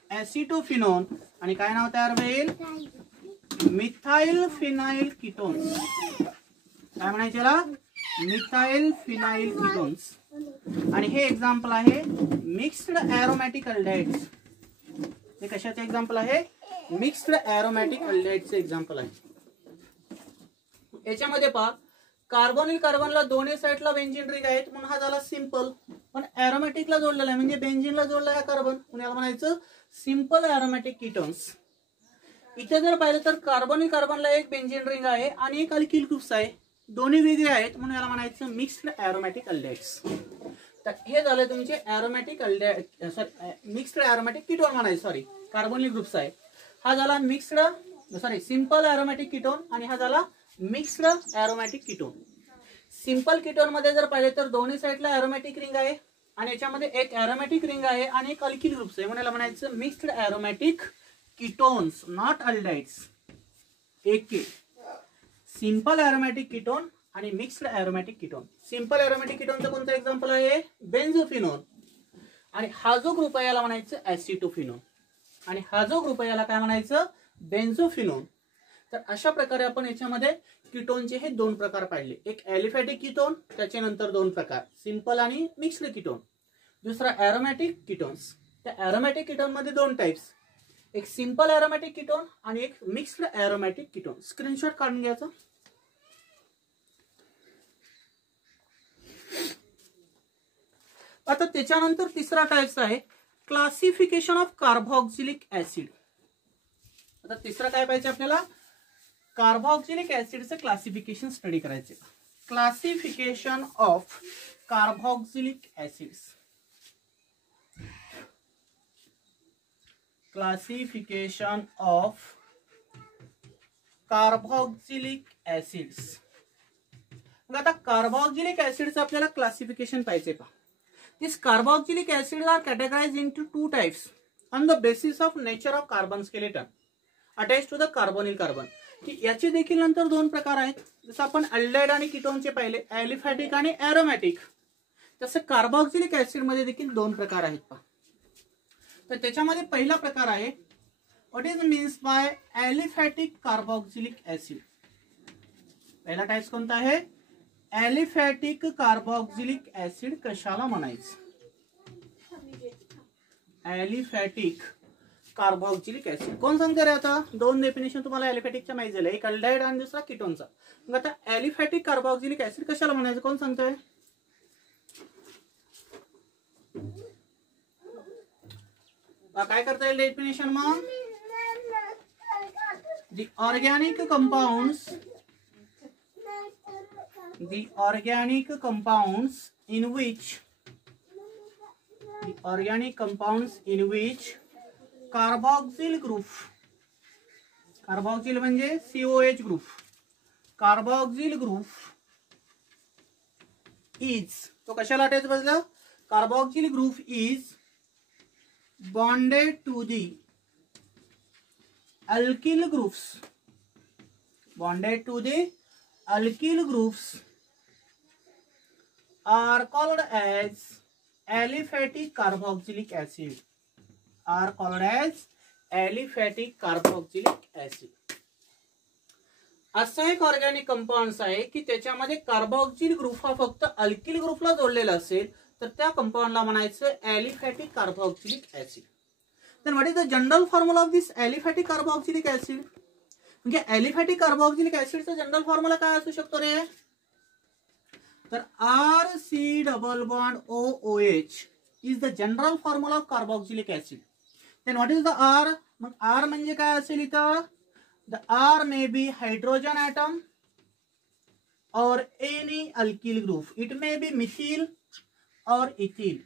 ॲसिटोफिनोन. आणि काय नाव तयार होईल, मिथाइल फिनाइल कीटोन्स. काय म्हणायचं याला, मिथाइल फिनाइल कीटोन्स. आणि हे एक्झाम्पल आहे मिक्स्ड ॲरोमॅटिक अल्डेहाइड्स. हे कशाचे एक्झाम्पल आहे, मिक्स्ड ॲरोमॅटिक अल्डेहाइड्सचे एक्झाम्पल आहे. याच्यामध्ये पहा, कार्बोनिल कार्बनला दोन्ही साइडला बेंझिन रिंग आहेत म्हणून हा झाला सिंपल, पण ॲरोमॅटिकला जोडलेला आहे म्हणजे बेंझिनला जोडला आहे कार्बन म्हणून याला म्हणायचं सिंपल ॲरोमॅटिक कीटोन्स. इथे जर पाहिलं तर कार्बोनिल कार्बनला एक बेंझिन रिंग आहे आणि एक अल्किल ग्रुप्स आहे, दोन्ही वेगळे आहेत म्हणून याला म्हणायचं मिक्स्ड ॲरोमॅटिक अल्डेहाइड्स. तर हे झालं तुमचे aromatic aldehyde, mixed aromatic ketone म्हणायचं, सॉरी कार्बोनिल ग्रुप्स आहे. हा झाला मिक्स्ड सिंपल ॲरोमॅटिक कीटोन आणि हा झाला mixed aromatic ketone. Simple ketone मध्ये जर पाहिले तर दोन्ही साइडला ॲरोमॅटिक रिंग आहे आणि याच्यामध्ये एक ॲरोमॅटिक रिंग आहे आणि एक अल्किल ग्रुप्स आहे म्हणून याला म्हणायचं mixed aromatic ketones, not aldehydes. एक सिंपल ॲरोमॅटिक कीटोन आणि mixed aromatic ketone. Simple aromatic कीटोनचं कोणतं एक्झाम्पल आहे, बेन्झोफिनोन. आणि हा जो ग्रुप आहे याला म्हणायचं ॲसिटोफिनोन आणि हा जो ग्रुप आहे याला काय म्हणायचं, बेन्झोफिनोन. तर अशा प्रकारे आपण याच्यामध्ये कीटोनचे हे दोन प्रकार पाहिले, एक ॲलिफॅटिक कीटोन, त्याचे नंतर दोन प्रकार सिंपल आणि मिक्स्ड कीटोन. दुसरा ॲरोमॅटिक कीटोन्स. त्या ॲरोमॅटिक कीटोन मध्ये दोन टाइप्स, एक सिंपल ॲरोमॅटिक कीटोन आणि एक मिक्स्ड ॲरोमॅटिक कीटोन. स्क्रीनशॉट काढून घ्यायचा. आता त्याच्यानंतर तिसरा टाइप्स आहे क्लासिफिकेशन ऑफ कार्बोक्सिलिक ऍसिड. आता तिसरं काय पाहिजे आपल्याला, कार्बोक्सिलिक ऍसिडचं क्लासिफिकेशन स्टडी करायचे. Classification of carboxylic acids. Classification of carboxylic acids. मग आता कार्बोक्सिलिक ऍसिडचं आपल्याला क्लासिफिकेशन पाहिजे पहा. These carboxylic acids are categorized into two types on the basis of nature of carbon skeleton attached to the carbonyl carbon. की याचे देखील नंतर दोन प्रकार आहेत, जसं आपण अल्डेहाइड आणि कीटोनचे पाहिले ॲलिफॅटिक आणि ॲरोमॅटिक, तसं कार्बोक्सिलिक ऍसिड मध्ये देखील दोन प्रकार आहेत पहा. तर त्याच्यामध्ये पहिला प्रकार आहे what is means bye aliphatic carboxylic acid. पहिला टाइप कोणता आहे, ॲलिफॅटिक कार्बोक्सिलिक ऍसिड कशाला म्हणायचं, ॲलिफॅटिक कार्बोक्सिलिक ऍसिड. कोण सांगते रे, आता दोन डेफिनेशन तुम्हाला ॲलिफॅटिकच्या माहिती झालं, एक अल्डेहाइड आणि दुसरा कीटोनचा. मग आता ॲलिफॅटिक कार्बोक्सिलिक ऍसिड कशाला म्हणायचं, कोण सांगतोय, काय करता येईल डेफिनेशन मग? The organic compounds in which carboxyl group, carboxyl म्हणजे COH group, carboxyl group is, तो कशाला अटॅच बसलं? carboxyl group is bonded to the alkyl groups, are called as aliphatic carboxylic acid, असा एक ऑर्गॅनिक कंपाऊंड आहे की त्याच्यामध्ये कार्बॉक्सिल ग्रुप हा फक्त अल्किल ग्रुपला जोडलेला असेल तर त्या कंपाऊंडला म्हणायचं aliphatic carboxylic acid. then what is the general formula of this aliphatic carboxylic acid? म्हणजे ॲलिफॅटिक कार्बॉक्सिलिक ऍसिडचा जनरल फॉर्म्युला काय असू शकतो रे? तर RC double bond OOH is the general formula of carboxylic acid. then what is the R? मग R म्हणजे काय असेल इथं? the R may be hydrogen atom or any alkyl group. it may be methyl or ethyl.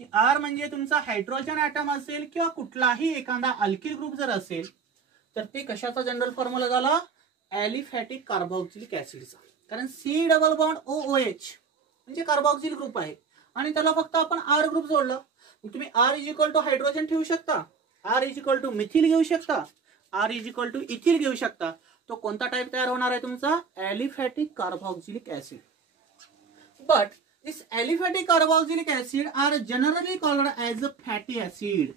की R म्हणजे तुमचा hydrogen atom असेल किंवा कुठलाही एखादा अल्किल ग्रुप जर असेल तर ते कशाचा जनरल फॉर्म्युला झाला? ॲलिफॅटिक कार्बॉक्सिलिक ऍसिडचा. कारण C डबल बॉन्ड OOH म्हणजे कार्बॉक्सिल ग्रुप आहे आणि त्याला फक्त आपण R ग्रुप जोडलं. तुम्ही R is equal to hydrogen ठेवू शकता, R is equal to methyl घेऊ शकता, R is equal to ethyl घेऊ शकता. तो कोणता टाइप तयार होणार आहे तुमचा? Aliphatic carboxylic acid. But this aliphatic carboxylic acid are generally called as a fatty acid.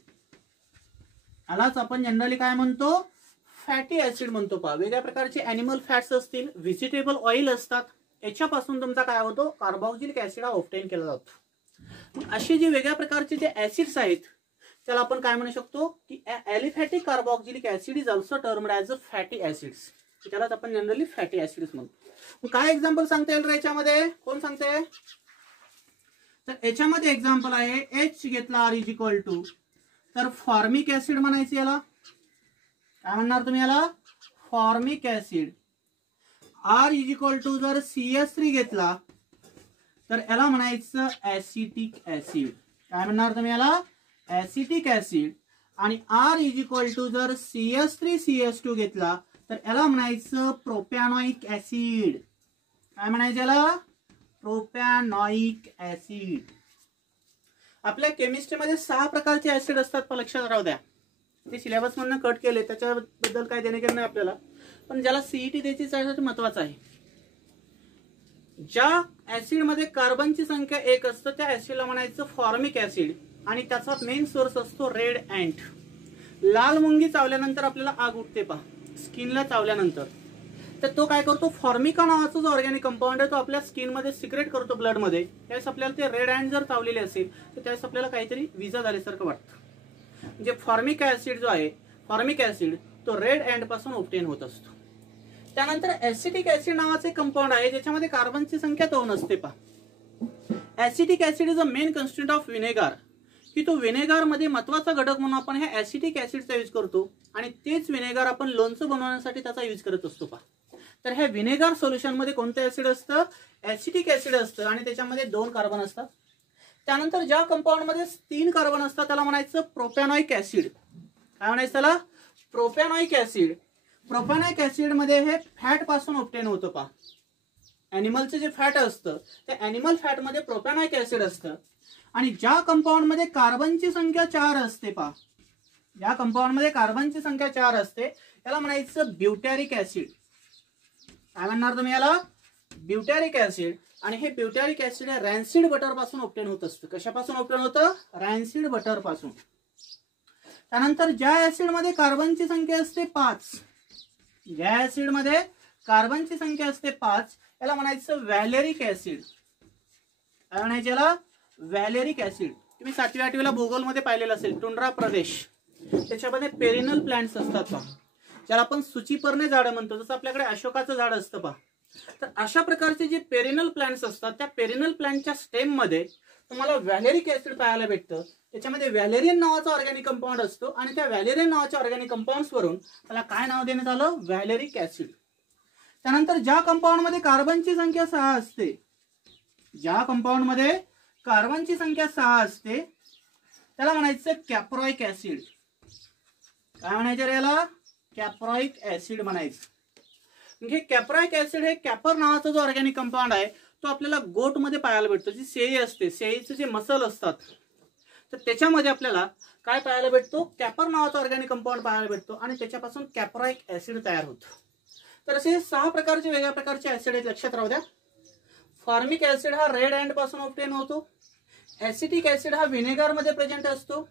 यालाच आपण जनरली काय म्हणतो? फॅटी ऍसिड म्हणतो. पहा, वेगळ्या प्रकारचे अॅनिमल फॅट्स असतील, व्हेजिटेबल ऑइल असतात, याच्यापासून तुमचा काय होतो? कार्बोक्सिलिक ऍसिड हा ऑब्टेन केला जातो. मग असे जे वेगळ्या प्रकारचे जे ऍसिड्स आहेत त्याला आपण काय म्हणू शकतो की aliphatic carboxylic acid is also termed as a fatty acids. त्यालाच आपण जनरली फॅटी ऍसिड्स म्हणतो. मग काय एक्झाम्पल सांगता येईल याच्यामध्ये? कोण सांगते? तर याच्यामध्ये एक्झाम्पल आहे H घेतला R इज इक्वल टू, तर फॉर्मिक ऍसिड म्हणायचं. याला काय म्हणणार तुम्ही? याला formic acid. R is equal to जर CS3 घेतला तर याला म्हणायचं ऍसिटिक ऍसिड. काय म्हणणार तुम्ही? याला ऍसिटिक ऍसिड. आणि R इज इक्वल टू जर CS3CS2 घेतला तर याला म्हणायचं प्रोपॅनॉइक ऍसिड. काय म्हणायचं याला? प्रोपॅनॉइक ऍसिड. आपल्या केमिस्ट्रीमध्ये 6 प्रकारचे ऍसिड असतात, पण लक्षात राहू द्या. ते सिलेबस मधून कट केले, त्याच्याबद्दल काय देणे घेणे नाही आपल्याला, पण ज्याला सीईटी द्यायची त्यासाठी महत्वाचं आहे. ज्या ऍसिड मध्ये कार्बनची संख्या 1 असतं त्या ऍसिडला म्हणायचं फॉर्मिक ऍसिड आणि त्याचा मेन सोर्स असतो रेड अँट. लाल मुंगी चावल्यानंतर आपल्याला आग उठते पहा, स्किनला चावल्यानंतर, तर तो काय करतो? फॉर्मिका नावाचा जो ऑर्गॅनिक कंपाऊंड आहे तो आपल्या स्किन मध्ये सिक्रेट करतो ब्लड मध्ये. त्यावेळेस आपल्याला ते रेड अँट जर चावलेले असेल तर त्यावेळेस आपल्याला काहीतरी विजा झाल्यासारखं वाटतं. म्हणजे फॉर्मिक ऍसिड जो आहे, फॉर्मिक ऍसिड तो रेड अँट पासून ऑब्टेन होत असतो. त्यानंतर ऍसिटिक ऍसिड नावाचे कंपाऊंड आहे ज्याच्यामध्ये कार्बनची संख्या 2 असते पहा. Acetic acid is a main constituent of vinegar. की तो विनेगर मध्ये महत्वाचा घटक म्हणून आपण हे ऍसिटिक ऍसिडचा यूज करतो आणि तेच विनेगर आपण लोणचं बनवण्यासाठी त्याचा यूज करत असतो पहा. तर हे विनेगर सोल्युशन मध्ये कोणतं ऍसिड असतं? ऍसिटिक ऍसिड असतं आणि त्याच्यामध्ये 2 कार्बन असतात. त्यानंतर ज्या कंपाऊंड मध्ये 3 कार्बन असतात त्याला म्हणायचं प्रोपॅनॉइक ऍसिड. काय म्हणायचं त्याला? प्रोपॅनॉइक ऍसिड. प्रोपॅनॉइक ऍसिड मध्ये हे फॅट पासून ऑब्टेन होतं पहा. ॲनिमलचं जे फॅट असतं त्या ॲनिमल फॅट मध्ये प्रोपॅनॉइक ऍसिड असतं. आणि ज्या कंपाऊंड मध्ये कार्बनची संख्या 4 असते पहा, ज्या कंपाऊंड मध्ये कार्बनची संख्या 4 असते त्याला म्हणायचं ब्युटॅरिक ऍसिड. काय म्हणणार तुम्ही याला? ब्युटॅरिक ऍसिड. आणि हे ब्युटॅरिक ऍसिड रॅन्सिड बटर पासून ऑब्टेन होत असतं. कशापासून ऑब्टेन होतं? रॅन्सिड बटर पासून. त्यानंतर ज्या ऍसिड मध्ये कार्बनची संख्या असते 5, ज्या ऍसिड मध्ये कार्बनची संख्या असते 5 याला म्हणायचं व्हॅलेरिक ऍसिड. काय म्हणायचं याला? व्हॅलेरिक ऍसिड. तुम्ही 7वी 8वीला भूगोल मध्ये पाहिलेलं असेल, टुंड्रा प्रदेश, त्याच्यामध्ये पेरिनल प्लांट्स असतात पहा, ज्याला आपण सूचीपर्णे झाडं म्हणतो. जसं आपल्याकडे अशोकाचं झाड असतं पहा, तर अशा प्रकारचे जे पेरिनल प्लांट्स असतात त्या पेरिनल प्लांटच्या स्टेम मध्ये तुम्हाला व्हॅलेरिक ऍसिड पाहायला भेटतं. त्याच्यामध्ये व्हॅलेरियन नावाचा ऑर्गॅनिक कंपाऊंड असतो आणि त्या व्हॅलेरियन नावाच्या ऑर्गॅनिक कंपाऊंड्स वरून त्याला काय नाव देण्यात आलं, व्हॅलेरिक ऍसिड. त्यानंतर ज्या कंपाऊंड मध्ये कार्बनची संख्या 6 असते, ज्या कंपाऊंड मध्ये कार्बनची संख्या 6 असते त्याला म्हणायचं कॅप्रॉइक ऍसिड. काय म्हणायचं रे याला, कॅप्रॉइक ऍसिड म्हणायचं. म्हणजे कॅप्रॉइक ऍसिड हे कॅपर नावाचा जो ऑर्गॅनिक कंपाऊंड आहे तो आपल्याला गोट मध्ये पाहायला भेटतो. जी शेळी असते, शेळीचे जे मसल असतात तर त्याच्यामध्ये आपल्याला काय पाहायला भेटतो, कॅपर नावाचा ऑर्गॅनिक कंपाऊंड पाहायला भेटतो आणि त्याच्यापासून कॅप्रॉइक ऍसिड तयार होतं. तर असे 6 प्रकारचे वेगळ्या प्रकारचे ऍसिड आहेत, लक्षात राहू द्या. फॉर्मिक ऍसिड हा रेड अँड पासून ऑब्टेन होतो. ऍसिटिक ऍसिड हा व्हिनेगर मध्ये प्रेझेंट असतो.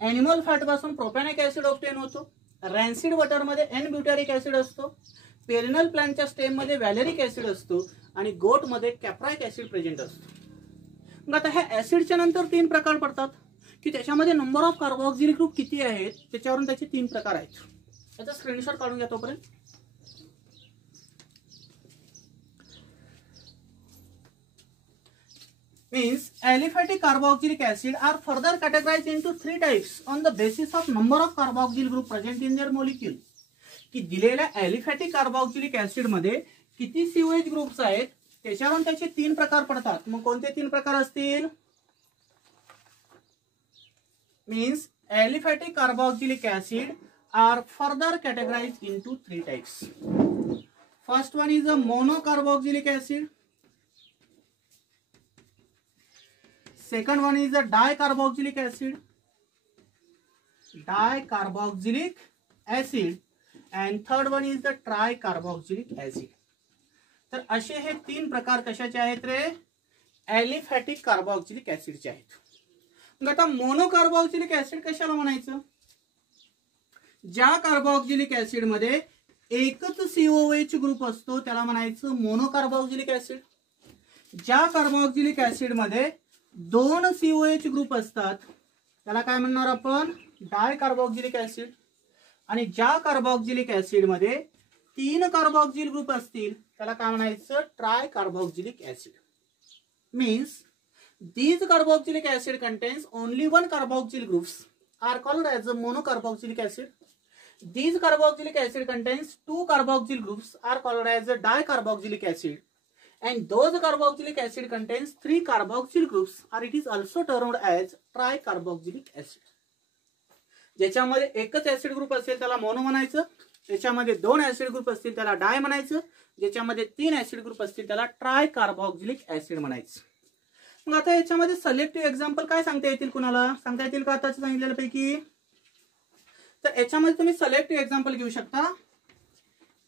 एनिमल फॅट पासून प्रोपॅनिक ऍसिड ऑब्टेन होतो. रॅन्सिड वॉटर मध्ये एन ब्युटारिक ऍसिड असतो. पेरिनल प्लांटच्या स्टेम मध्ये व्हॅलेरिक ऍसिड असतो आणि गोट मध्ये कॅप्राइक ऍसिड प्रेझेंट असतो. मग आता ह्या ऍसिडच्या नंतर 3 प्रकार पडतात की त्याच्यामध्ये नंबर ऑफ कार्बोक्सिलिक ग्रुप किती आहेत त्याच्यावरून त्याचे 3 प्रकार आहेत. याचा स्क्रीनशॉट काढून घ्या तोपर्यंत. Means aliphatic carboxylic acid are further categorized into 3 types on the basis of number of carboxyl group present in their molecule. की दिलेल्या aliphatic carboxylic acid मध्ये किती COH ग्रुप्स आहेत त्याच्यावरून त्याचे 3 प्रकार पडतात. मग कोणते 3 प्रकार असतील? Means aliphatic carboxylic acid are further categorized into 3 types. First one is a monocarboxylic acid. Second one is a dicarboxylic acid, and third one is the tricarboxylic acid. तर असे हे 3 प्रकार कशाचे आहेत रे, ॲलिफॅटिक कार्बोक्सिलिक ऍसिडचे आहेत. मग आता मोनोकार्बोक्सिलिक ऍसिड कशाला म्हणायचं? ज्या कार्बोक्सिलिक ऍसिड मध्ये एकच COH ग्रुप असतो त्याला म्हणायचं मोनोकार्बोक्सिलिक ऍसिड. ज्या कार्बोक्सिलिक ऍसिड मध्ये 2 COH ग्रुप असतात त्याला काय म्हणणार आपण, डायकार्बोक्सिलिक ऍसिड. आणि ज्या कार्बोक्सिलिक ऍसिड मध्ये 3 कार्बोक्सिल ग्रुप असतील त्याला काय म्हणायचं, tricarboxylic acid. Means these carboxylic acid contains only 1 carboxyl groups are called as a monocarboxylic acid. These carboxylic acid contains 2 carboxyl groups are called as a dicarboxylic acid. And those carboxylic acid contains 3 carboxyl groups or it is also termed as tricarboxylic acid. ज्याच्यामध्ये एकच acid group असेल त्याला mono म्हणायचं, ज्याच्यामध्ये 2 acid group असतील त्याला डाय म्हणायचं, ज्याच्यामध्ये 3 ऍसिड ग्रुप असतील त्याला ट्रायकार्बोक्सिलिक ऍसिड म्हणायचं. मग आता याच्यामध्ये सिलेक्टिव्ह एक्झाम्पल काय सांगता येतील, कुणाला सांगता येतील का आताच सांगितलेल्यापैकी? तर याच्यामध्ये तुम्ही सिलेक्टिव्ह एक्झाम्पल घेऊ शकता.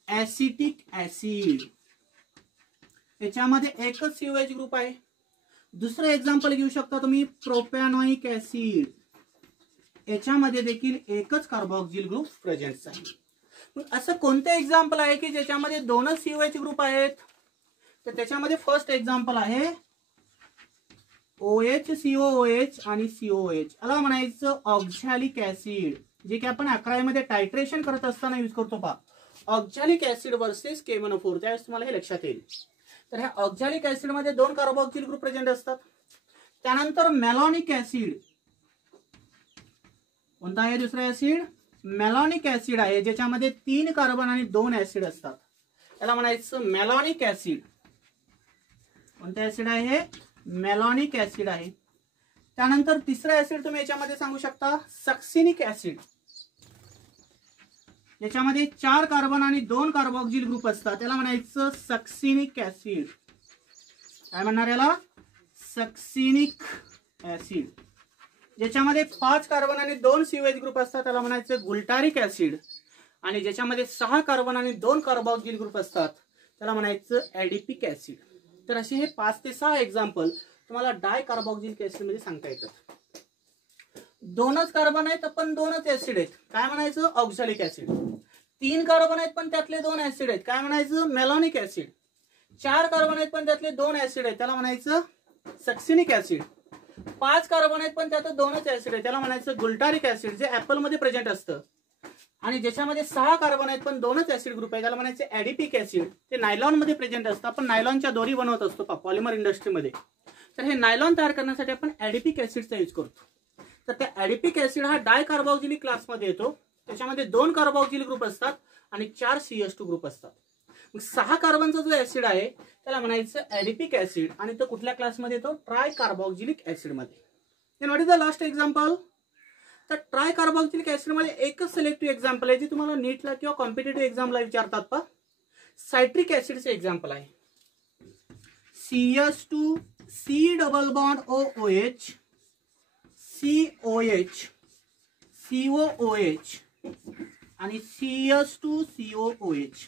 ऍसिटिक ऍसिड, याच्यामध्ये एकच COH ग्रुप आहे. दुसरं एक्झाम्पल घेऊ शकता तुम्ही प्रोपॅनॉइक ऍसिड, याच्यामध्ये देखील एकच कार्बोक्सिल ग्रुप प्रेझेंट आहे. मग असं कोणते एक्झाम्पल आहे की ज्याच्यामध्ये 2च COH ग्रुप आहेत? तर त्याच्यामध्ये फर्स्ट एक्झाम्पल आहे OH, COOH आणि COOH. याला म्हणायचं ऑक्झॅलिक ऍसिड, जे की आपण 11वी मध्ये टायट्रेशन करत असताना यूज करतो पहा. ऑक्झॅलिक ऍसिड वर्सेस KMnO4, त्यावेळेस तुम्हाला हे लक्षात येईल. तर ह्या ऑक्झॅलिक ऍसिड मध्ये 2 कार्बोक्सिल ग्रुप प्रेझेंट असतात. त्यानंतर मॅलोनिक ऍसिड, कोणता आहे दुसरा ऍसिड? मॅलोनिक ऍसिड आहे, ज्याच्यामध्ये 3 कार्बन आणि 2 ऍसिड असतात. याला म्हणायचं मॅलोनिक ऍसिड. कोणता ऍसिड आहे? मॅलोनिक ऍसिड आहे. त्यानंतर तिसरा ऍसिड तुम्ही याच्यामध्ये सांगू शकता सक्सिनिक ऍसिड, याच्यामध्ये 4 कार्बन आणि 2 कार्बोक्सिल ग्रुप असतात. त्याला म्हणायचं सक्सिनिक ऍसिड. काय म्हणणार याला? Succinic acid. ज्याच्यामध्ये 5 कार्बन आणि 2 COH ग्रुप असतात त्याला म्हणायचं गुल्टारिक ऍसिड. आणि ज्याच्यामध्ये 6 कार्बन आणि 2 कार्बोक्सिल ग्रुप असतात त्याला म्हणायचं ऍडिपिक ऍसिड. तर असे हे 5 ते 6 एक्झाम्पल तुम्हाला डायकार्बोक्सिलिक ऍसिड मध्ये सांगता येतात. 2च कार्बन आहेत पण 2च ऍसिड आहेत, काय म्हणायचं? Oxalic acid. 3 कार्बन आहेत पण त्यातले 2 ऍसिड आहेत, काय म्हणायचं? मॅलोनिक ऍसिड. 4 कार्बन आहेत पण त्यातले 2 ऍसिड आहेत, त्याला म्हणायचं सक्सिनिक ऍसिड. 5 कार्बन आहेत पण त्यात 2च ऍसिड आहेत, त्याला म्हणायचं गुल्टारिक ऍसिड, जे ऍपल मध्ये प्रेझेंट असतं. आणि ज्याच्यामध्ये 6 कार्बन आहेत पण 2च ऍसिड ग्रुप आहे त्याला म्हणायचे ऍडिपिक ऍसिड. ते नायलॉन मध्ये प्रेझेंट असतं. आपण नायलॉनच्या दोरी बनवत असतो पॉलिमर इंडस्ट्रीमध्ये. तर हे नायलॉन तयार करण्यासाठी आपण ऍडिपिक ऍसिडचा यूज करतो. तर त्या ऍडिपिक ऍसिड हा डायकार्बोक्सिलिक क्लासमध्ये येतो. त्याच्यामध्ये 2 कार्बोक्सिलिक ग्रुप असतात आणि 4 CH2 ग्रुप असतात. मग 6 कार्बनचा जो ऍसिड आहे त्याला म्हणायचं ऍडिपिक ऍसिड आणि तो कुठल्या क्लासमध्ये येतो? ट्राय कार्बोक्सिलिक ऍसिड मध्ये. Then what is the last example? तर ट्राय कार्बोक्सिलिक ऍसिड मध्ये एकच सिलेक्टिव्ह एक्झाम्पल आहे जे तुम्हाला नीटला किंवा कॉम्पिटेटिव्ह एक्झामला विचारतात पहा. सायट्रिक ऍसिडचे एक्झाम्पल आहे. CH2 C double bond OOH COH COOH आणि CH2 COOH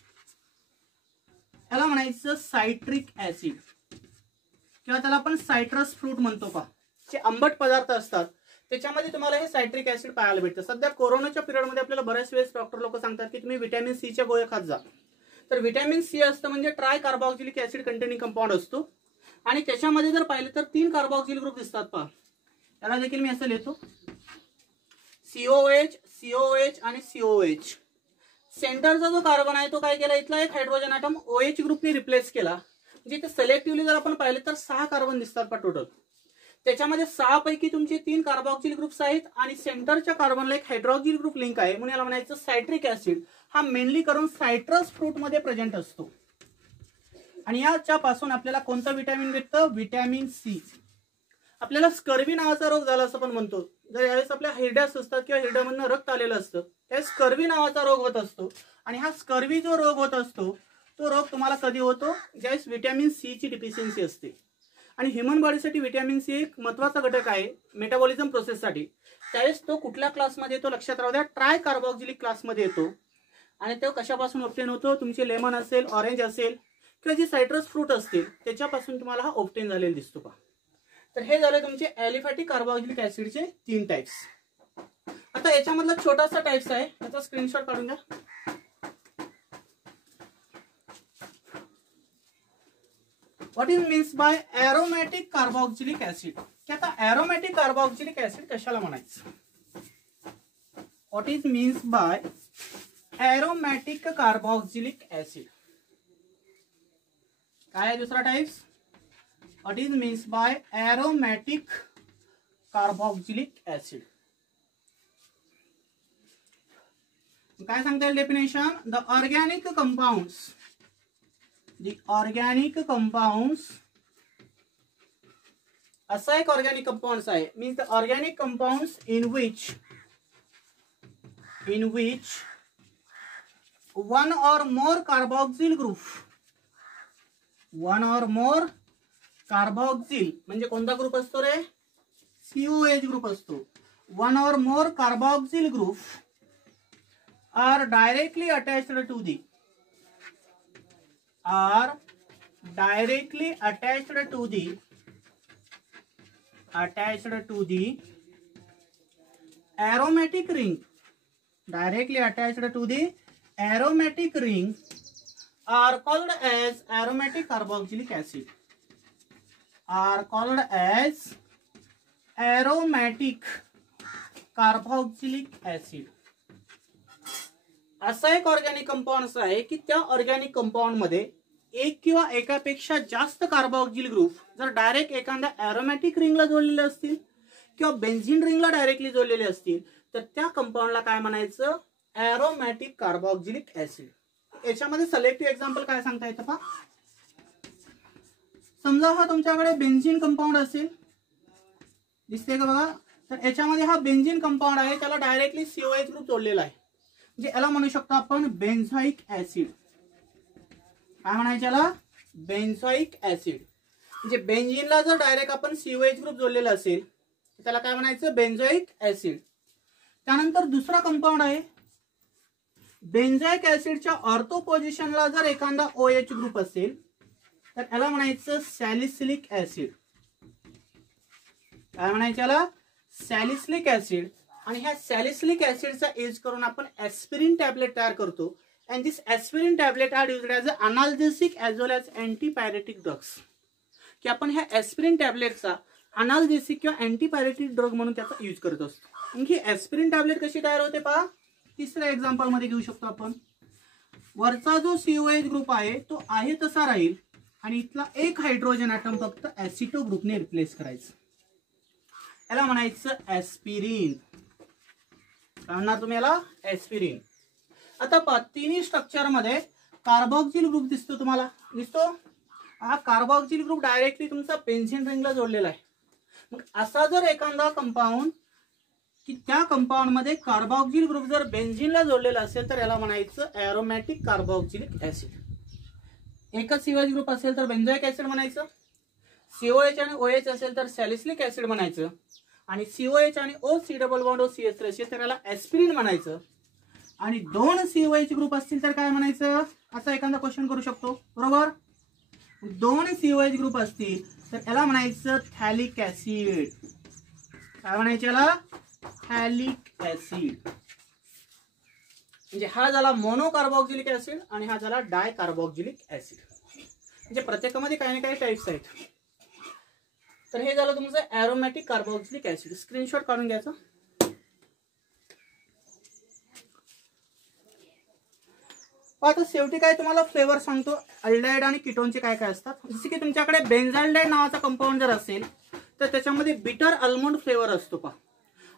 याला म्हणायचं सायट्रिक ऍसिड किंवा त्याला आपण सायट्रस फ्रूट म्हणतो पहा. जे आंबट पदार्थ असतात त्याच्यामध्ये तुम्हाला हे सायट्रिक ऍसिड पाहायला भेटतं. सध्या कोरोनाच्या पिरियडमध्ये आपल्याला बऱ्याच वेळेस डॉक्टर लोक सांगतात की तुम्ही व्हिटॅमिन C च्या गोळ्या खात जा. तर व्हिटॅमिन C असतं म्हणजे try carboxylic acid containing compound असतो आणि त्याच्यामध्ये जर पाहिलं तर 3 कार्बोक्सिलिक ग्रुप दिसतात पहा. त्याला देखील मी असं लिहितो COH COH आणि COH. सेंटरचा जो कार्बन आहे तो काय केला? इथला एक हायड्रोजन ॲटम OH ग्रुपने रिप्लेस केला. म्हणजे इथे सिलेक्टिव्हली जर आपण पाहिलं तर 6 कार्बन दिसतात पहा टोटल. त्याच्यामध्ये 6 पैकी तुमचे 3 कार्बोक्सिल ग्रुप्स आहेत आणि सेंटरच्या कार्बनला एक हायड्रोक्सिल ग्रुप लिंक आहे म्हणून याला म्हणायचं सायट्रिक ऍसिड. हा मेनली करून सायट्रस फ्रूट मध्ये प्रेझेंट असतो. आणि याच्यापासून आपल्याला कोणतं व्हिटॅमिन भेटतं? Vitamin C. आपल्याला स्कर्वी नावाचा रोग झाला असं पण म्हणतो. जर यावेळेस आपल्या हिरड्यास असतात किंवा हिरड्यामधनं रक्त आलेलं असतं त्यावेळेस स्कर्वी नावाचा रोग होत असतो. आणि हा स्कर्वी जो रोग होत असतो तो रोग तुम्हाला कधी होतो? ज्यावेळेस व्हिटॅमिन C ची डिफिशियन्सी असते. आणि ह्युमन बॉडीसाठी व्हिटॅमिन C एक महत्त्वाचा घटक आहे मेटाबॉलिझम प्रोसेससाठी. त्यावेळेस तो कुठल्या क्लासमध्ये येतो? लक्षात राहू द्या, ट्राय कार्बोक्सिलिक क्लासमध्ये येतो. आणि तो कशापासून ऑब्टेन होतो? तुमचे लेमन असेल, ऑरेंज असेल किंवा जी सायट्रस फ्रूट असतील त्याच्यापासून तुम्हाला हा ऑब्टेन झालेला दिसतो पहा. तर हे झाले तुमचे ॲलिफॅटिक कार्बोक्सिलिक ऍसिडचे 3 टाइप्स. आता याच्यामधला छोटासा टाइप्स आहे त्याचा स्क्रीनशॉट काढून घ्या. What is means by aromatic carboxylic acid? की आता एरोमॅटिक कार्बोक्सिलिक ऍसिड कशाला म्हणायचं? What is means by aromatic carboxylic acid? काय आहे दुसरा types? What is means by aromatic carboxylic acid? काय सांगता येईल definition? The organic compounds, the organic compounds, असा एक ऑर्गॅनिक कंपाउंड्स आहे means the organic compounds in which one or more carboxyl group, one or more carboxyl म्हणजे कोणता group असतो रे? COH group असतो. one or more carboxyl group are directly attached to the aromatic ring, directly attached to the aromatic ring are called as aromatic carboxylic acid, are called as aromatic carboxylic acid. असा एक organic compound आहे की त्या organic compound मध्ये एक किंवा एकापेक्षा जास्त कार्बोक्सिल ग्रुप जर डायरेक्ट एखाद्या एरोमॅटिक रिंगला जोडलेले असतील किंवा बेन्झीन रिंगला डायरेक्टली जोडलेले असतील तर त्या कंपाउंडला काय म्हणायचं? एरोमॅटिक कार्बोक्सिलिक ऍसिड. याच्यामध्ये सिलेक्टिव्ह एक्झाम्पल काय सांगता येतं पहा. समजा हा तुमच्याकडे बेन्झीन कंपाउंड असेल, दिसते का बघा? तर याच्यामध्ये हा बेन्झीन कंपाउंड आहे त्याला डायरेक्टली COH ग्रुप जोडलेला आहे म्हणजे याला म्हणू शकतो आपण बेन्झोइक ऍसिड. काय म्हणायचं याला? बेन्झोइक ऍसिड. म्हणजे बेन्झीनला जर डायरेक्ट आपण COH ग्रुप जोडलेला असेल तर त्याला काय म्हणायचं? बेन्झोइक ऍसिड. त्यानंतर दुसरा कंपाउंड आहे बेन्झोइक ऍसिडच्या ऑर्थो पोझिशनला जर एखादा OH ग्रुप असेल तर याला म्हणायचं सॅलिसिलिक ऍसिड. काय म्हणायचं याला? Salicylic acid. आणि ह्या सॅलिसिलिक ऍसिडचा यूज करून आपण ऍस्पिरिन टॅबलेट तयार करतो. and this aspirin tablet are used as analgesic as well as antipyretic drugs. की आपण ह्या ऍस्पिरिन टॅबलेटचा अनाल्जेसिक किंवा अँटीपायरेटिक ड्रग म्हणून त्याचा यूज करत असतो. ही ऍस्पिरिन टॅबलेट कशी तयार होते पहा. तिसऱ्या एक्झाम्पल मध्ये घेऊ शकतो आपण. वरचा जो COH ग्रुप आहे तो आहे तसा राहील आणि इथला एक हायड्रोजन ॲटम फक्त ऍसिटो ग्रुपने रिप्लेस करायचं. याला म्हणायचं ऍस्पिरिन. काय म्हणणार तुम्ही याला? ऍस्पिरिन. आता पहा तिन्ही स्ट्रक्चर मध्ये कार्बोक्सिल ग्रुप दिसतो तुम्हाला, दिसतो. हा कार्बोक्सिल ग्रुप डायरेक्टली तुमचा बेन्झीन रिंगला जोडलेला आहे. मग असा जर एखादा कंपाऊंड की त्या कंपाऊंड मध्ये कार्बोक्सिल ग्रुप जर बेन्झीनला जोडलेला असेल तर याला म्हणायचं एरोमॅटिक कार्बोक्सिलिक ऍसिड. एकच COH ग्रुप असेल तर बेन्झोइक ऍसिड म्हणायचं. COH आणि OH असेल तर सॅलिसिलिक ऍसिड म्हणायचं. आणि COH आणि O C double bond OCH असेल तर याला ऍस्पिरिन म्हणायचं. आणि दोन COH ग्रुप असतील तर काय म्हणायचं, असा एखादा क्वेश्चन करू शकतो. बरोबर. दोन COH ग्रुप असतील तर याला म्हणायचं थॅलिक ऍसिड. काय म्हणायचं याला? थॅलिक ऍसिड. म्हणजे हा झाला मोनो कार्बोक्सिलिक ऍसिड आणि हा झाला डाय कार्बोक्सिलिक ऍसिड. म्हणजे प्रत्येकामध्ये काही ना काही टाइप्स आहेत. तर हे झालं तुमचं एरोमॅटिक कार्बोक्सिलिक ऍसिड. स्क्रीनशॉट काढून घ्यायचा. आता शेवटी काय तुम्हाला फ्लेवर सांगतो, अल्डेहाइड आणि कीटोनचे काय काय असतात. जसे की तुमच्याकडे बेन्झाल्डेहाइड नावाचा कंपाऊंड जर असेल तर त्याच्यामध्ये बिटर आल्मंड फ्लेवर असतो पहा.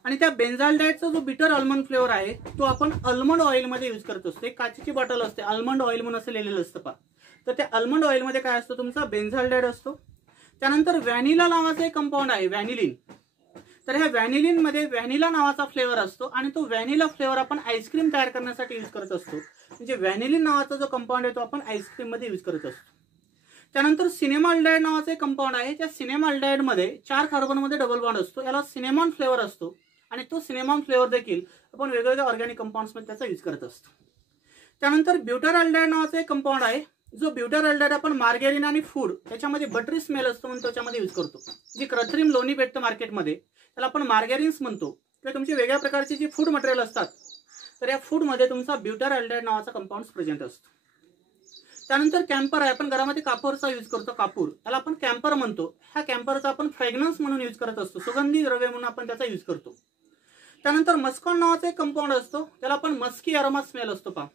आणि त्या बेन्झाल्डेहाइडचा जो बिटर आल्मंड फ्लेवर आहे तो आपण आल्मंड ऑइल मध्ये यूज करत असतो. एक काचेची बॉटल असते, आल्मंड ऑइल म्हणून असं लिहिलेलं असतं पहा. तर त्या आल्मंड ऑइल मध्ये काय असतं तुमचा बेन्झाल्डेहाइड असतो. त्यानंतर व्हॅनिला नावाचा एक कंपाऊंड आहे व्हॅनिलिन. तर ह्या व्हॅनिलिन मध्ये व्हॅनिला नावाचा फ्लेवर असतो आणि तो व्हॅनिला फ्लेवर आपण आईस्क्रीम तयार करण्यासाठी यूज करत असतो. म्हणजे व्हॅनिलिन नावाचा जो कंपाऊंड आहे तो आपण आईस्क्रीम मध्ये यूज करत असतो. त्यानंतर सिनेमाल्डेहाइड नावाचा एक कंपाऊंड आहे. त्या सिनेमाल्डेहाइड मध्ये 4 कार्बन मध्ये डबल बॉन्ड असतो. याला सिनेमॉन फ्लेवर असतो आणि तो सिनेमॉन फ्लेवर देखील आपण वेगवेगळ्या ऑर्गॅनिक कंपाऊंड्स मध्ये त्याचा यूज करत असतो. त्यानंतर ब्युटारल्डेहाइड नावाचा एक कंपाऊंड आहे. जो ब्युटारल्डेहाइड आपण मार्गेरिन आणि फूड त्याच्यामध्ये बटरी स्मेल असतो म्हणून त्याच्यामध्ये यूज करतो. जी कृत्रिम लोणी भेटतं मार्केटमध्ये त्याला आपण मार्गेरिन्स म्हणतो. किंवा तुमची वेगळ्या प्रकारची जी फूड मटेरियल असतात तर या फूड मध्ये तुमचा ब्युटारल्डेहाइड नावाचा कंपाऊंड प्रेझेंट असतो. त्यानंतर कॅम्पर आहे. आपण घरामध्ये कापूरचा यूज करतो. कापूर त्याला आपण कॅम्पर म्हणतो. ह्या कॅम्परचा आपण फ्रॅग्रन्स म्हणून यूज करत असतो. सुगंधी द्रव्य म्हणून आपण त्याचा यूज करतो. त्यानंतर मस्कॉन नावाचा एक कंपाऊंड असतो. त्याला आपण मस्की अरोमा स्मेल असतो पहा.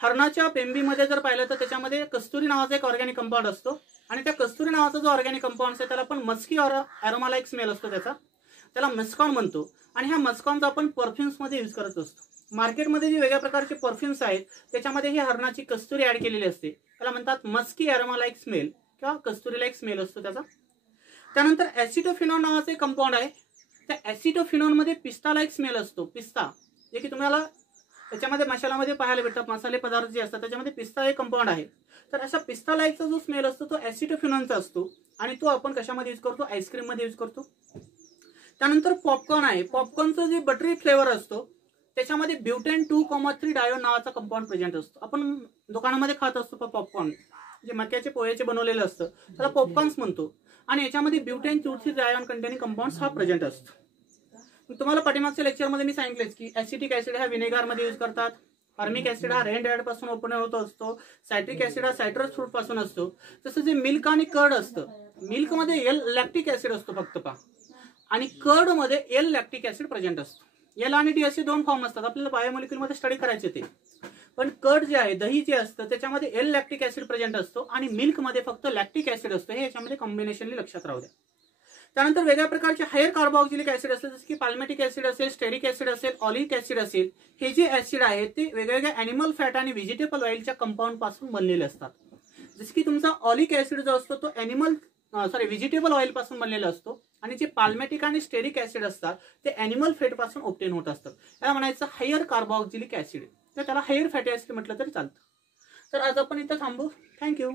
हरणाच्या पेंबीमध्ये जर पाहिलं तर त्याच्यामध्ये कस्तुरी नावाचा एक ऑर्गॅनिक कंपाऊंड असतो आणि त्या कस्तुरी नावाचा जो ऑर्गॅनिक कंपाऊंड आहे त्याला आपण मस्की अरोमा लाईक स्मेल असतो त्याला मस्कॉन म्हणतो. आणि ह्या मस्कॉनचा आपण परफ्युम्स मध्ये यूज करत असतो. मार्केटमध्ये जे वेगळ्या प्रकारचे परफ्युम्स आहेत त्याच्यामध्ये ही हरणाची कस्तुरी ऍड केलेली असते. त्याला म्हणतात मस्की अरोमा लाईक स्मेल किंवा कस्तुरी लाईक स्मेल असतो त्याचा. त्यानंतर ऍसिटोफिनॉल नावाचे कंपाऊंड आहे. त्या ऍसिटोफिनॉल मध्ये पिस्ता लाईक स्मेल असतो. पिस्ता जे की तुम्हाला त्याच्यामध्ये मसाल्यामध्ये पाहायला भेटतात. मसाले पदार्थ जे असतात त्याच्यामध्ये पिस्ता एक कंपाऊंड आहे. तर अशा पिस्ता लाईकचा जो स्मेल असतो तो ऍसिटोफिनॉलचा असतो आणि तो आपण कशामध्ये यूज करतो? आईस्क्रीम मध्ये यूज करतो. त्यानंतर पॉपकॉर्न आहे. पॉपकॉर्नचा जे बटरी फ्लेवर असतो त्याच्यामध्ये ब्युटेन 2,3 डायोन नावाचा कंपाऊंड प्रेझेंट असतो. आपण दुकानामध्ये खात असतो पॉपकॉर्न जे मक्याचे पोह्याचे बनवलेलं असतं त्याला पॉपकॉर्न्स म्हणतो. आणि याच्यामध्ये ब्युटेन 2,3 डायोन कंटेनिंग कंपाऊंड्स हा प्रेझेंट असतो. तुम्हाला पाठीमागच्या लेक्चरमध्ये मी सांगितलेच की ऍसिटिक ऍसिड हा विनेगर मध्ये यूज करतात. फॉर्मिक ऍसिड हा रेन ड्रायड पासून ओपन होत असतो. सायट्रिक ऍसिड हा सायट्रस फ्रूट पासून असतो. तसं जे मिल्क आणि कर्ड असतं मिल्क मध्ये एल लॅक्टिक ऍसिड असतो फक्त पहा आणि कर्ड मध्ये एल लॅक्टिक ऍसिड प्रेझेंट असतो. एल आणि डी असे 2 फॉर्म असतात. आपल्याला बायोमॉलिक्यूल मध्ये स्टडी करायचे ते. पण कर्ड जे आहे दही जे असतं त्याच्यामध्ये एल लॅक्टिक ऍसिड प्रेझेंट असतो आणि मिल्क मध्ये फक्त लॅक्टिक ऍसिड असतो. हे याच्यामध्ये कॉम्बिनेशनली लक्षात राहू द्या. त्यानंतर वेगळ्या प्रकारचे हायर कार्बोक्सिलिक ऍसिड असतात जसे की पाल्मेटिक ऍसिड असेल, स्टेरिक ऍसिड असेल, ऑलिक ऍसिड असेल. हे जे ऍसिड आहेत ते वेगवेगळ्या अॅनिमल फॅट आणि व्हेजिटेबल ऑइलच्या कंपाऊंड पासून बनलेले असतात. जसे की तुमचा ऑलिक ऍसिड जो असतो तो व्हेजिटेबल ऑइल पासून बनलेला असतो आणि जे पाल्मेटिक आणि स्टेरिक ऍसिड असतात ते अॅनिमल फॅट पासून ऑब्टेन होत असतात. याला म्हणायचं हायर कार्बोक्सिलिक ऍसिड. तर त्याला हायर फॅटी ऍसिड म्हटलं तरी चालतं. तर आज आपण इथं थांबू. थँक्यू.